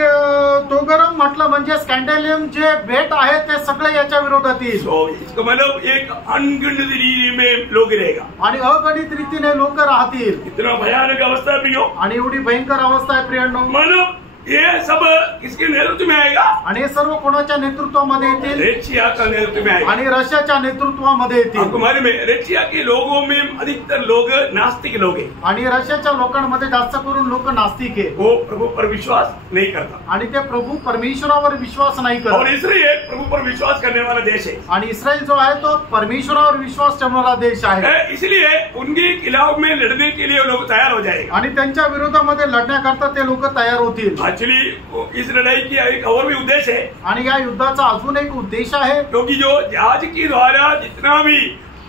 तोगरम म्हटलं म्हणजे स्कॅन्डेलियम जे बेट आहे ते सगळे याच्या विरोधात येईल। इसको मतलब एक अनगिनत रीति में लोग रहेगा, आणि अगणित रीतीने लोक राहतील। इतना भयानक अवस्था भी हो, आणि एवढी भयंकर अवस्था आहे प्रियांनो। मतलब ये सब किसके नेतृत्व में आएगा? आणि हे सर्व कोणाच्या नेतृत्वामध्ये येतील? रशिया का नेतृत्व में आएगा। आणि रशियाच्या नेतृत्वामध्ये येतील। आपको मालूम है रशिया के लोगों में अधिकतर लोग नास्तिक लोग हैं, आणि रशियाच्या लोकांमध्ये जास्त करून लोक नास्तिक आहे। वो प्रभु पर विश्वास नहीं करता, आणि ते प्रभू परमेश्वरावर विश्वास नाही और करत। इसलिए प्रभु पर विश्वास करने वाला देश है, आणि इस्रायल जो आहे तो परमेश्वरावर विश्वास ठेवणारा देश आहे। इसलिए उनके खिलाफ में लड़ने के लिए लोग तैयार हो जाएंगे, आणि त्यांच्या विरोधामध्ये लढण्याकरता ते लोक तयार होतील। एक्चुअली इस लड़ाई की एक और भी उद्देश्य है, आणि या युद्धाचा अजून एक उद्देश आहे, क्योंकि जो जहाज के द्वारा जितना भी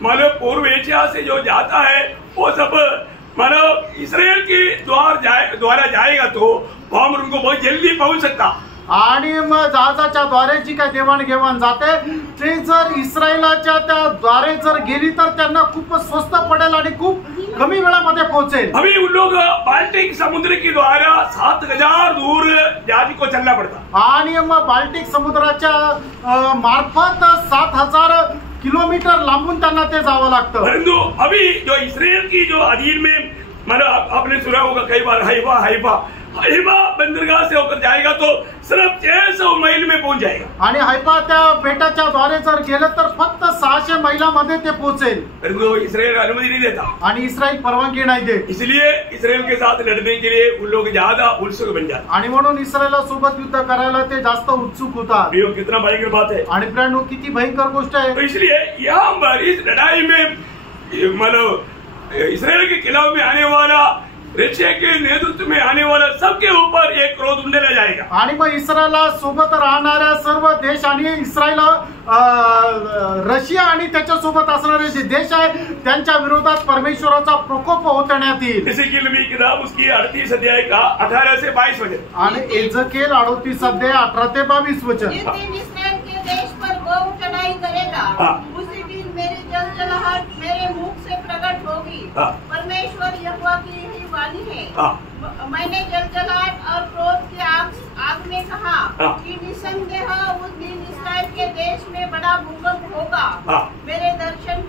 मानव पूर्व एशिया से जो जाता है वो सब मानव इसराइल के द्वारा जाएगा तो वहां पर उनको बहुत जल्दी पहुंच सकता। आणि मग जहाजाच्या द्वारे जी काय देवाणघेवाण जाते ते जर इस्रायलाच्या त्या द्वारे जर गेली तर त्यांना खूप स्वस्त पडेल आणि खूप कमी वेळामध्ये पोहोचेल। अभी उन लोग बाल्टिक समुद्र के द्वारा 7000 दूर जहाज को चलना पड़ता, आणि मग बाल्टिक समुद्राच्या मार्फत 7000 किलोमीटर लांबून त्यांना ते जावं लागतं। परंतु अभी जो इसराइल की जो अधीन में मतलब आपने सुना होगा कई बार हाइफा बंदरगाह से होकर जाएगा तो सिर्फ 600 मील में पहुंच जाएगा, आणि हायफा त्या बेटाच्या द्वारे जर गेलं तर फक्त 600 मैलामध्ये ते पोहोचेल। परंतु इसराइल अनुमति नहीं देता, आणि इस्रायल परवानगी नाही देत, इसलिए इसराइल के साथ लड़ने के लिए उन लोग ज्यादा उत्सुक बन जाते। आणि म्हणून इस्रायला सोबत युद्ध करायला ते जास्त उत्सुक होतात। ये कितना भयंकर बात है, आणि प्रियांनो किती भयंकर गोष्ट आहे। तो इसलिए यहाँ पर इस लड़ाई में मतलब इसराइल के खिलाफ में आने वाला रशिया के नेतृत्व में आने वाला सबके ऊपर एक क्रोध उंडेला जाएगा. आणि मग इस्रायला सोबत राहणाऱ्या सर्व देश आणि इस्रायल रशिया आणि त्याच्या सोबत असणारे जे देश आहे त्यांच्या विरोधात परमेश्वराचा प्रकोप होतण्यात येईल. एजेकिएल की किताब उसकी 38 अध्याय का 18 से 22 वचन. आणि एजेकिएल 38 अध्याय 18 ते 22 वचन. जिस दिन इस्राएल के देश पर गौ चढ़ाई करेगा उसी दिन मेरी जलजलाहट मेरे मुख से प्रकट होगी. परमेश्वर यहोवा की यही वाणी है. मैंने जलजलाहट और क्रोध की आग में कहा कि निसंदेह उस दिन इस्राएल के देश में बड़ा भूकंप होगा. मेरे दर्शन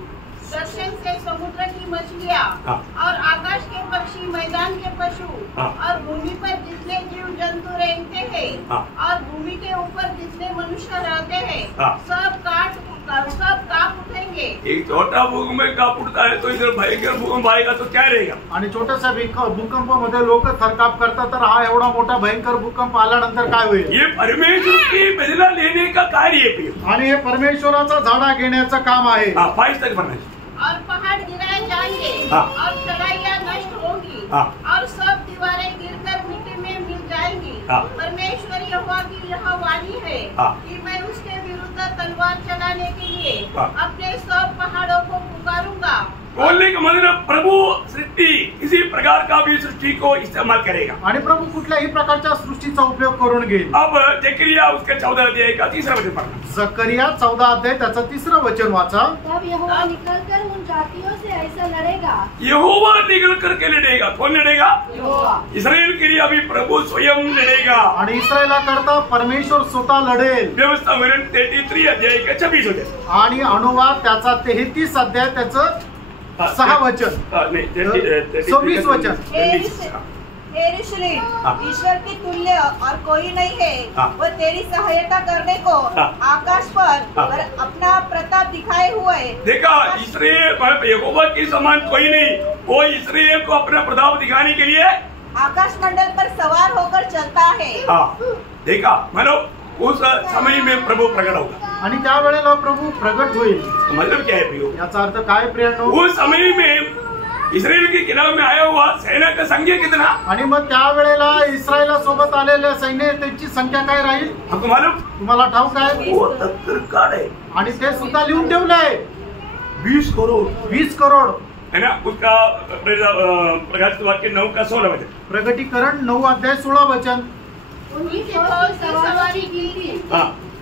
से समुद्र की मछलियाँ और आकाश के पक्षी, मैदान के पशु और भूमि पर जितने जीव जंतु रहते हैं और भूमि के ऊपर जितने मनुष्य रहते हैं सब कांप उठेंगे. एक छोटा भूकंप कांप उठता है तो इधर भयंकर भूकंप आएगा तो क्या रहेगा. आणि छोट्याशा भूकंपामध्ये लोक थरकाप करतात तर हा एवढा मोठा भयंकर भूकंप आल्यानंतर काय होईल. ये परमेश्वर की बदला लेने का कार्य है. आणि हे परमेश्वराचा झाडा घेण्याचं काम आहे. 22 तक पढ़ना है. और पहाड़ गिराए जाएंगे और चढ़ाइयाँ नष्ट होंगी और सब दीवारें गिरकर मिट्टी में मिल जाएंगी. परमेश्वर यहोवा की यह वाणी है कि मैं उसके विरुद्ध तलवार चलाने के लिए अपने सब पहाड़ों को पुकारूंगा. बोलने का मतलब प्रभु सृष्टि किसी प्रकार का भी सृष्टि को इस्तेमाल करेगा. आणि प्रभु कुठल्याही प्रकारच्या सृष्टीचा उपयोग करून घेईल. अब जकरिया उसके 14 अध्याय का 3रा वचन पढ़ना. जकरिया 14 अध्याय त्याचं 3रं वचन वाचा. तब यहोवा निकलकर उन जातियों से ऐसा लड़ेगा. यहोवा निकल करके लड़ेगा. कौन लड़ेगा. यहोवा. इस्राएल के लिए अभी प्रभु स्वयं लड़ेगा. आणि इस्रायला करता परमेश्वर स्वतः लढेल. व्यवस्था 33 अध्याय का 26 वचन. आणि अनुवाद त्याचा 33 अध्याय त्याचं 6 वचन. 26 वचन. यरूशलेम ईश्वर की तुल्य और कोई नहीं है. वो तेरी सहायता करने को आकाश पर अपना प्रताप दिखाए हुए. देखा इस्राएल यहोवा के समान कोई नहीं. वो इस्राएल को अपना प्रताप दिखाने के लिए आकाश मंडल पर सवार होकर चलता है. देखा मानो उस समय में प्रभु प्रकट होगा. आणि त्यावेळेला प्रभु प्रगट होईल. मतलब क्या है प्रियो. याचा अर्थ काय प्रियांनो. उस समय में इस्राएल के किनारे में आया हुआ सेना का संख्या कितना. आणि मग त्यावेळेला इस्रायला सोबत आलेल्या सैन्य त्यांची संख्या काय राहील. आपको मालूम. तुम्हाला ठाऊक आहे. वो तत्काळ आहे. आणि ते सुद्धा लिहून ठेवलंय 20 करोड़. 20 करोड़ है ना. उसका प्रकाशित वाक्य 9 का 16 वचन. प्रगटीकरण 9 अध्याय 16 वचन. उनकी फौज की सवारी की थी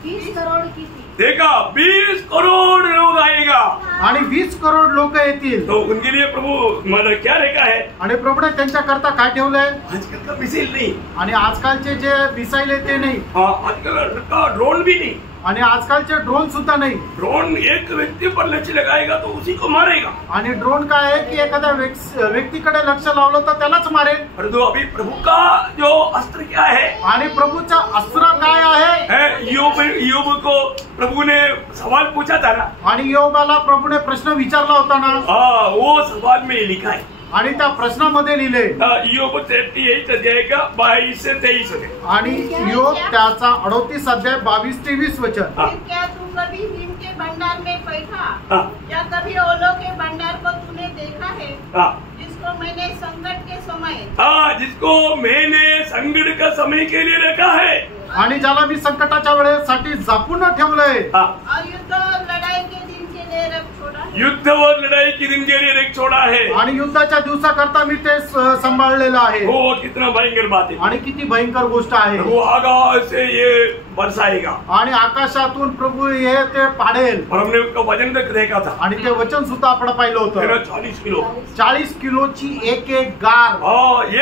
20 करोड़ की थी. देखा 20 करोड़ लोग आएगा. आणि 20 करोड़ लोक येतील. तो उनके लिए प्रभु मतलब क्या रेखा है. आणि प्रभूने त्यांच्या करता काय ठेवलंय. आजकल का मिसाइल नहीं. आणि आजकालचे जे मिसाईल आहे ते नाही. आजकल का ड्रोन भी नहीं. आणि आजकालचे ड्रोन सुद्धा नाही. ड्रोन एक व्यक्ति पर लक्ष्य लगाएगा तो उसी को मारेगा. आणि ड्रोन काय आहे की एखाद्या व्यक्तीकडे लक्ष लावलं तर त्यालाच मारेल. परंतु अभी प्रभु का जो अस्त्र क्या है. आणि प्रभूचा अस्त्र काय आहे. योग को प्रभु ने सवाल पूछा था ना. आणि योबाला प्रभूने प्रश्न विचारला होता ना. वो सवाल में लिखा है. आणि त्या प्रश्नामध्ये लिहिले. योग 38 अध्याय का 22 से 23 वचन. आणि योग त्याचा 38 अध्याय 22 ते 20 वचन. क्या तू कभी हिम के भंडार में बैठा या कभी ओलों के भंडार को तूने देखा है. जिसको मैंने संकट का समय के लिए रखा है. आणि ज्याला मी संकटाच्या वेळेसाठी झापून ठेवलंय. युद्ध और लड़ाई के दिन के लिए रख छोड़ा है. आणि युद्धाच्या दिवसाकरता मी ते सांभाळलेलं आहे. हो कितना भयंकर बात है. आणि किती भयंकर गोष्ट आहे. वो आकाश से ये बरसाएगा. आणि आकाशातून प्रभू हे ते पाडेल. और हमने उसका वजन तक देखा था. आणि ते वचन सुद्धा आपण पाहिलं होतं. 40 किलो. 40 किलोची एक गार.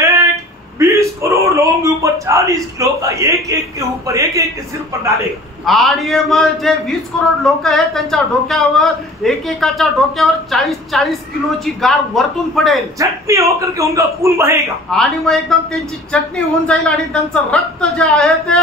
एक 20 करोड़ लोगों के ऊपर 40 किलो का एक के ऊपर एक के सिर पर डालेगा. आणि मग जे 20 करोड लोक आहेत त्यांच्या डोक्यावर एकेकाच्या डोक्यावर 40 किलोची गार वरतून पडेल. चटणी होकर के उनका खून बहेगा. आणि मग एकदम त्यांची चटणी होऊन जाईल आणि त्यांचं रक्त जे आहे ते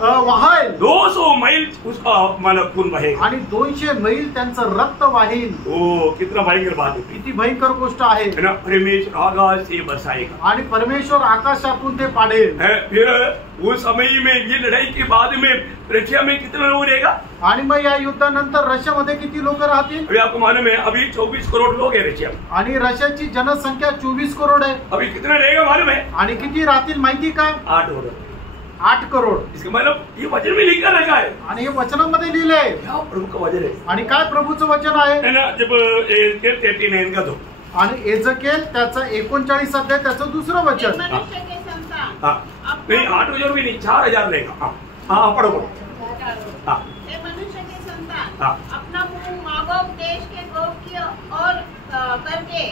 वाहेल. 200 मैल उसका मतलब खून बहेगा. आणि 200 मैल त्यांचं रक्त वाहेल. ओ कितना भयंकर बात है. किती भयंकर गोष्ट आहे. परमेश्वर आकाश से बरसाएगा. आणि परमेश्वर आकाशातून ते पाडेल. फिर उस समय में ये लड़ाई के बाद में रशिया में कितना लोग रहेगा. आणि मग या युद्धानंतर रशियामध्ये किती लोक राहतील. अभी आपको मालूम है अभी 24 करोड़ लोग हैं रशिया में. आणि रशियाची जनसंख्या 24 करोड आहे. अभी कितना रहेगा मालूम है. आणि किती राहतील माहिती का. 8 करोड. इसका मतलब ये वचन में लिखा रखा है. आणि हे वचनामध्ये लिहिलंय. प्रभु का वचन है. आणि काय प्रभूचं वचन आहे ना. जब 39 का 2 आणि एजकेल त्याचं 39 अध्याय त्याचं दुसरं वचन. मनुष्य के संतान. नहीं 8,000 भी नहीं 4,000 रहेगा. हाँ पढ़ो पढ़ो. हे मनुष्य के संतान, अपना मुंह मागोग देश के गोग की ओर करके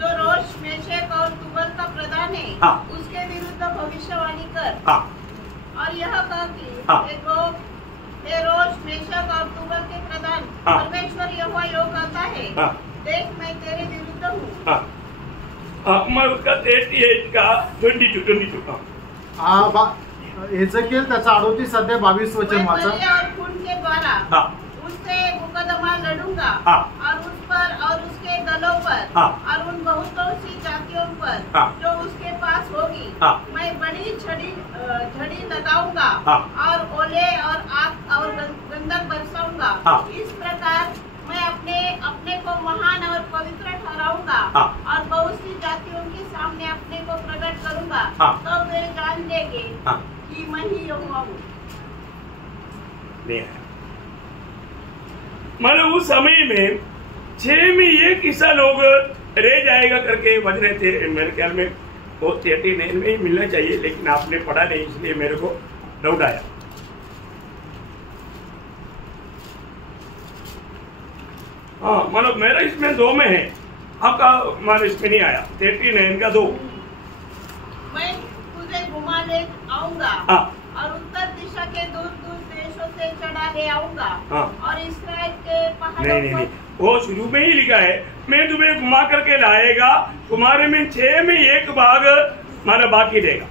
जो रोश मेशेक और तुबल का प्रधान है उसके विरुद्ध भविष्यवाणी कर. और यह कह कि हे रोश मेशेक और तुबल के प्रधान, परमेश्वर यहोवा यो कहता है, देख मैं तेरे विरुद्ध हूँ. मैं उसका 38 का 22 का एजकेल त्याचा 38 अध्याय 22 वचन वाचा. और खून के द्वारा उससे मुकदमा लड़ूंगा और उस पर और उसके दलों पर और उन बहुतों सी जातियों पर जो उसके पास होगी मैं बड़ी झड़ी लगाऊंगा और ओले और आग और गंधक बरसाऊंगा. इस प्रकार मैं अपने को महान और पवित्र ठहराऊंगा और बहुत सी जातियों के सामने अपने को प्रकट करूंगा. तो वे जान लेंगे कि मैं ही यहोवा हूँ. मतलब उस समय में 6 में 1 हिस्सा लोग रह जाएगा करके वजन थे. मेरे ख्याल में वो 39 में ही मिलना चाहिए, लेकिन आपने पढ़ा नहीं इसलिए मेरे को डाउट आया. हाँ मतलब मेरा इसमें 2 में है, आपका मतलब इसमें नहीं आया. 39 का 2. मैं तुझे घुमा ले आऊंगा और उत्तर दिशा के दूर दूर देशों से चढ़ा ले आऊंगा और इस्राएल के पहाड़ों नहीं वो शुरू में ही लिखा है, मैं तुम्हें घुमा करके लाएगा, तुम्हारे में 6 में 1 भाग मारा बाकी रहेगा.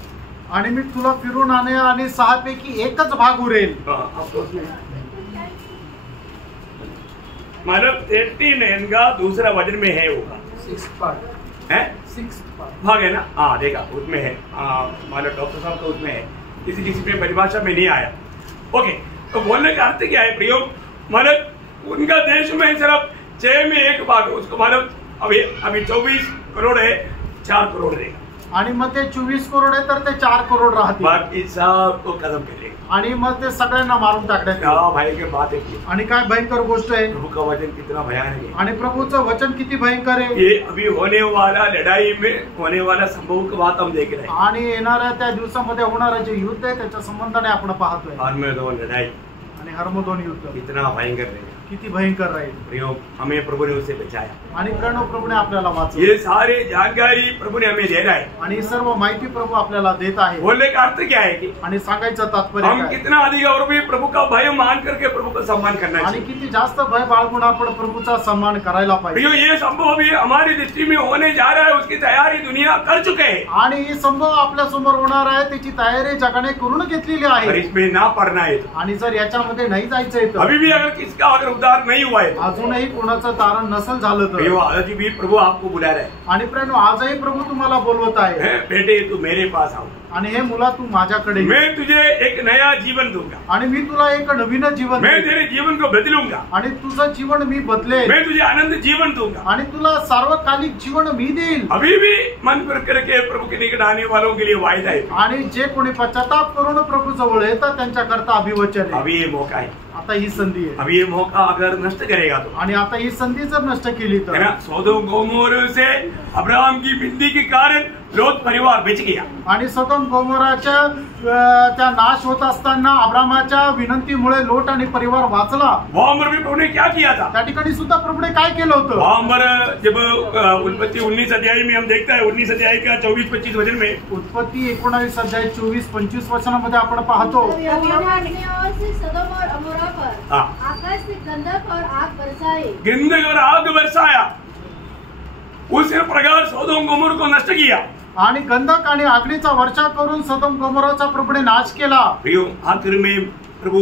आणि मी तुला फिरून आणेल आणि 6 पैकी 1च भाग उरेल. मतलब 39 का दूसरा वचन में है होगा. 6 पार्ट है, 6 भाग है ना. हाँ देखा उसमें है. मतलब डॉक्टर साहब तो उसमें है, किसी में परिभाषा में नहीं आया. ओके तो बोलने का अर्थ क्या है प्रयोग. मतलब उनका देश में सिर्फ 6 में 1 भाग, उसको मतलब अभी 24 करोड़ है, 4 करोड़ रहेगा. आणि मग ते 24 करोड आहे तर ते 4 करोड राहतील. बाकी सब को खत्म करेगा. आणि मग ते सगळ्यांना मारून टाकण्यात. भाई की बात है. आणि काय भयंकर गोष्ट आहे. प्रभु का वचन कितना भयानक है. आणि प्रभूचं वचन किती भयंकर आहे. ये अभी होने वाला लड़ाई में होने वाला संभव की बात हम देख रहे हैं. आणि येणाऱ्या त्या दिवसामध्ये होणारं जे युद्ध आहे त्याच्या संबंधाने आपण पाहतोय. हर्मोदोन लड़ाई आणि हर्मोदोन युद्ध कितना भयंकर है. किती भयंकर राहील. प्रयोग हमें प्रभु ने उससे बचाया. आणि प्रणव प्रभूने आपल्याला वाचवलं. ये सारे जानकारी प्रभु ने हमें दे रहा है. आणि सर्व माहिती प्रभू आपल्याला देत आहे. बोलने का अर्थ क्या है कि आणि सांगायचं तात्पर्य हम कितना अधिक और भी प्रभु का भय मान करके प्रभु का सम्मान करना आणि किती जास्त भय बाळगून आपण प्रभूचा सम्मान करायला पाहिजे. ये संभव अभी हमारी दृष्टि में होने जा रहा है, उसकी तैयारी दुनिया कर चुके हैं. आणि हे संभव आपल्या समोर होणार आहे, त्याची तयारी जगाने करून घेतलेली आहे. इसमें ना पड़ना है. आणि जर याच्यामध्ये नाही जायचंय तर अभी भी अगर किसका अगर उद्धार नहीं हुआ है, अजूनही कोणाचं तारण नसेल झालं तर आज भी प्रभु आपको बुला रहा है. आणि प्रेम आजही प्रभू तुम्हाला बोलवत आहे. बेटे तू मेरे पास आओ. आणि हे मुला तू माझ्याकडे. मैं तुझे एक नया जीवन दूंगा. आणि मी तुला एक नवीन जीवन. मैं तेरे जीवन को बदलूंगा. आणि तुझं जीवन मी बदलेल. मैं तुझे आनंद जीवन दूंगा. आणि तुला सार्वकालिक जीवन मी देईल. अभी भी मन पर करके प्रभु के निकट आने वालों के लिए वायदा है. आणि जे कोणी पश्चाताप करून प्रभू जवळ येतात त्यांच्याकरता अभिवचन आहे. अभी ये मौका है. आता ही संधी आहे. अभी ये मौका अगर नष्ट करेगा तो. आणि आता ही संधी जर नष्ट केली तर सोदोम गोमोर से अब्राहम की विनती के कारण लोत परिवार बच गया. आणि सदोम गोमोराच्या त्या नाश होत असताना अब्रामाच्या विनंतीमुळे लोट आणि परिवार वाचला. वहां पर भी प्रभु ने क्या किया था. त्या ठिकाणी सुद्धा प्रभूने काय केलं होतं. वहां पर जब उत्पत्ति 19 अध्याय में हम देखता है 19 अध्याय का 24-25 वचन में उत्पत्ति 19 अध्याय 24-25 वचनामध्ये आपण पाहतो. आकाश से गंधक और आग बरसाए. गंधक और आग बरसाया. उस प्रकार सोदोम गोमोर को नष्ट किया. आणि गंधक आणि अग्नीचा वर्षा करून सदोम गोमोराचा प्रभूने नाश केला। प्रियो, आखिर में प्रभु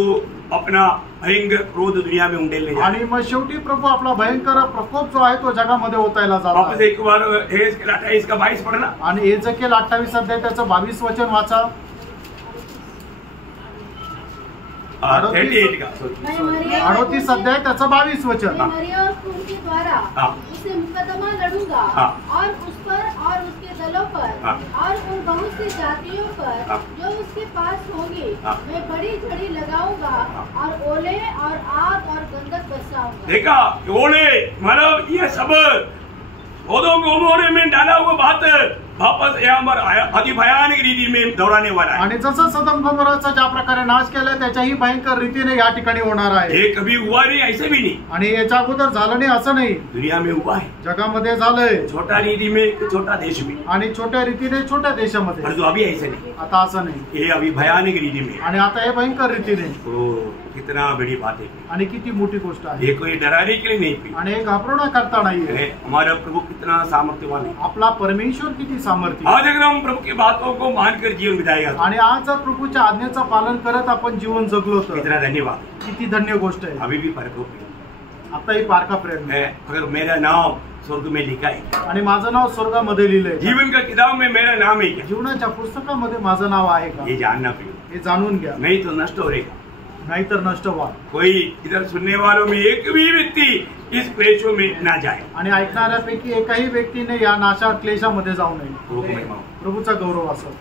अपना भयंकर क्रोध दुनिया में उंडेलने जा आणि मग शेवटी प्रभू आपला भयंकर प्रकोप जो आहे तो जगामध्ये ओतायला जातो। वापस एक बार एहेजकेल 28 का 22 पढ़ना। आणि एहेजकेल 28 अध्याय त्याचं 22 वचन वाचा। 38 का 38 अध्याय त्याचं 22 वचन। मैं मरिया और खून के द्वारा उससे मुकदमा लड़ूंगा और उस पर और उसके दलों पर और उन बहुत सी जातियों पर जो उसके पास होंगी मैं बड़ी झड़ी लगाऊंगा और ओले और आग और गंधक बरसाऊंगा। देखा, ओले मतलब ये सब सदोम गोमोरा में डाला हुआ बात वापस यहाँ पर अति भयानक रीति में दोहराने वाला है। आणि जसं सदोम गोमोराचा ज्या प्रकारे नाश केलाय त्याच्याही भयंकर रीतीने या ठिकाणी होणार आहे। ये कभी हुआ नहीं, ऐसे भी नहीं। आणि याच्या अगोदर झालं नाही असं नाही, दुनिया में हुआ है, जगामध्ये झालंय। छोटा रीति में छोटा देश में, आणि छोट्या रीतीने छोट्या देशामध्ये। परंतु अभी ऐसे नहीं, आता असं नाही, ये अभी भयानक रीति में। आणि आता हे भयंकर रीतीने। तो कितना बड़ी बात है, आणि किती मोठी गोष्ट आहे। ये कोई डराने के लिए नहीं थी। आणि हे घाबरवणं करता नाहीये। हमारा प्रभु कितना सामर्थ्यवान है, आपला परमेश्वर किती सामर्थ्य। आज अगर हम प्रभु की बातों को मानकर जीवन बिताएगा आणि आज जर प्रभूच्या आज्ञेचं पालन करत आपण जीवन जगलो तर कितना धन्यवाद, किती धन्य गोष्ट आहे। अभी भी परखो आता ही पारखा प्रयत्न है। अगर मेरा नाम स्वर्ग में लिखा है आणि माझं नाव स्वर्गामध्ये लिहिलंय, जीवन का किताब में मेरा नाम है क्या, जीवनाच्या पुस्तकामध्ये माझं नाव आहे का, ये जानना प्रिय, हे जाणून घ्या, नहीं तो नष्ट हो रहेगा। नाहीतर नष्ट व्हा। कोई इधर सुनने वालों में एक भी व्यक्ति इस क्लेशों में ना जाए। आणि ऐकणाऱ्यापैकी एकाही व्यक्तीने या नाशा क्लेशामध्ये जाऊ नये। प्रभु को महिमा हो। प्रभूचा गौरव असो।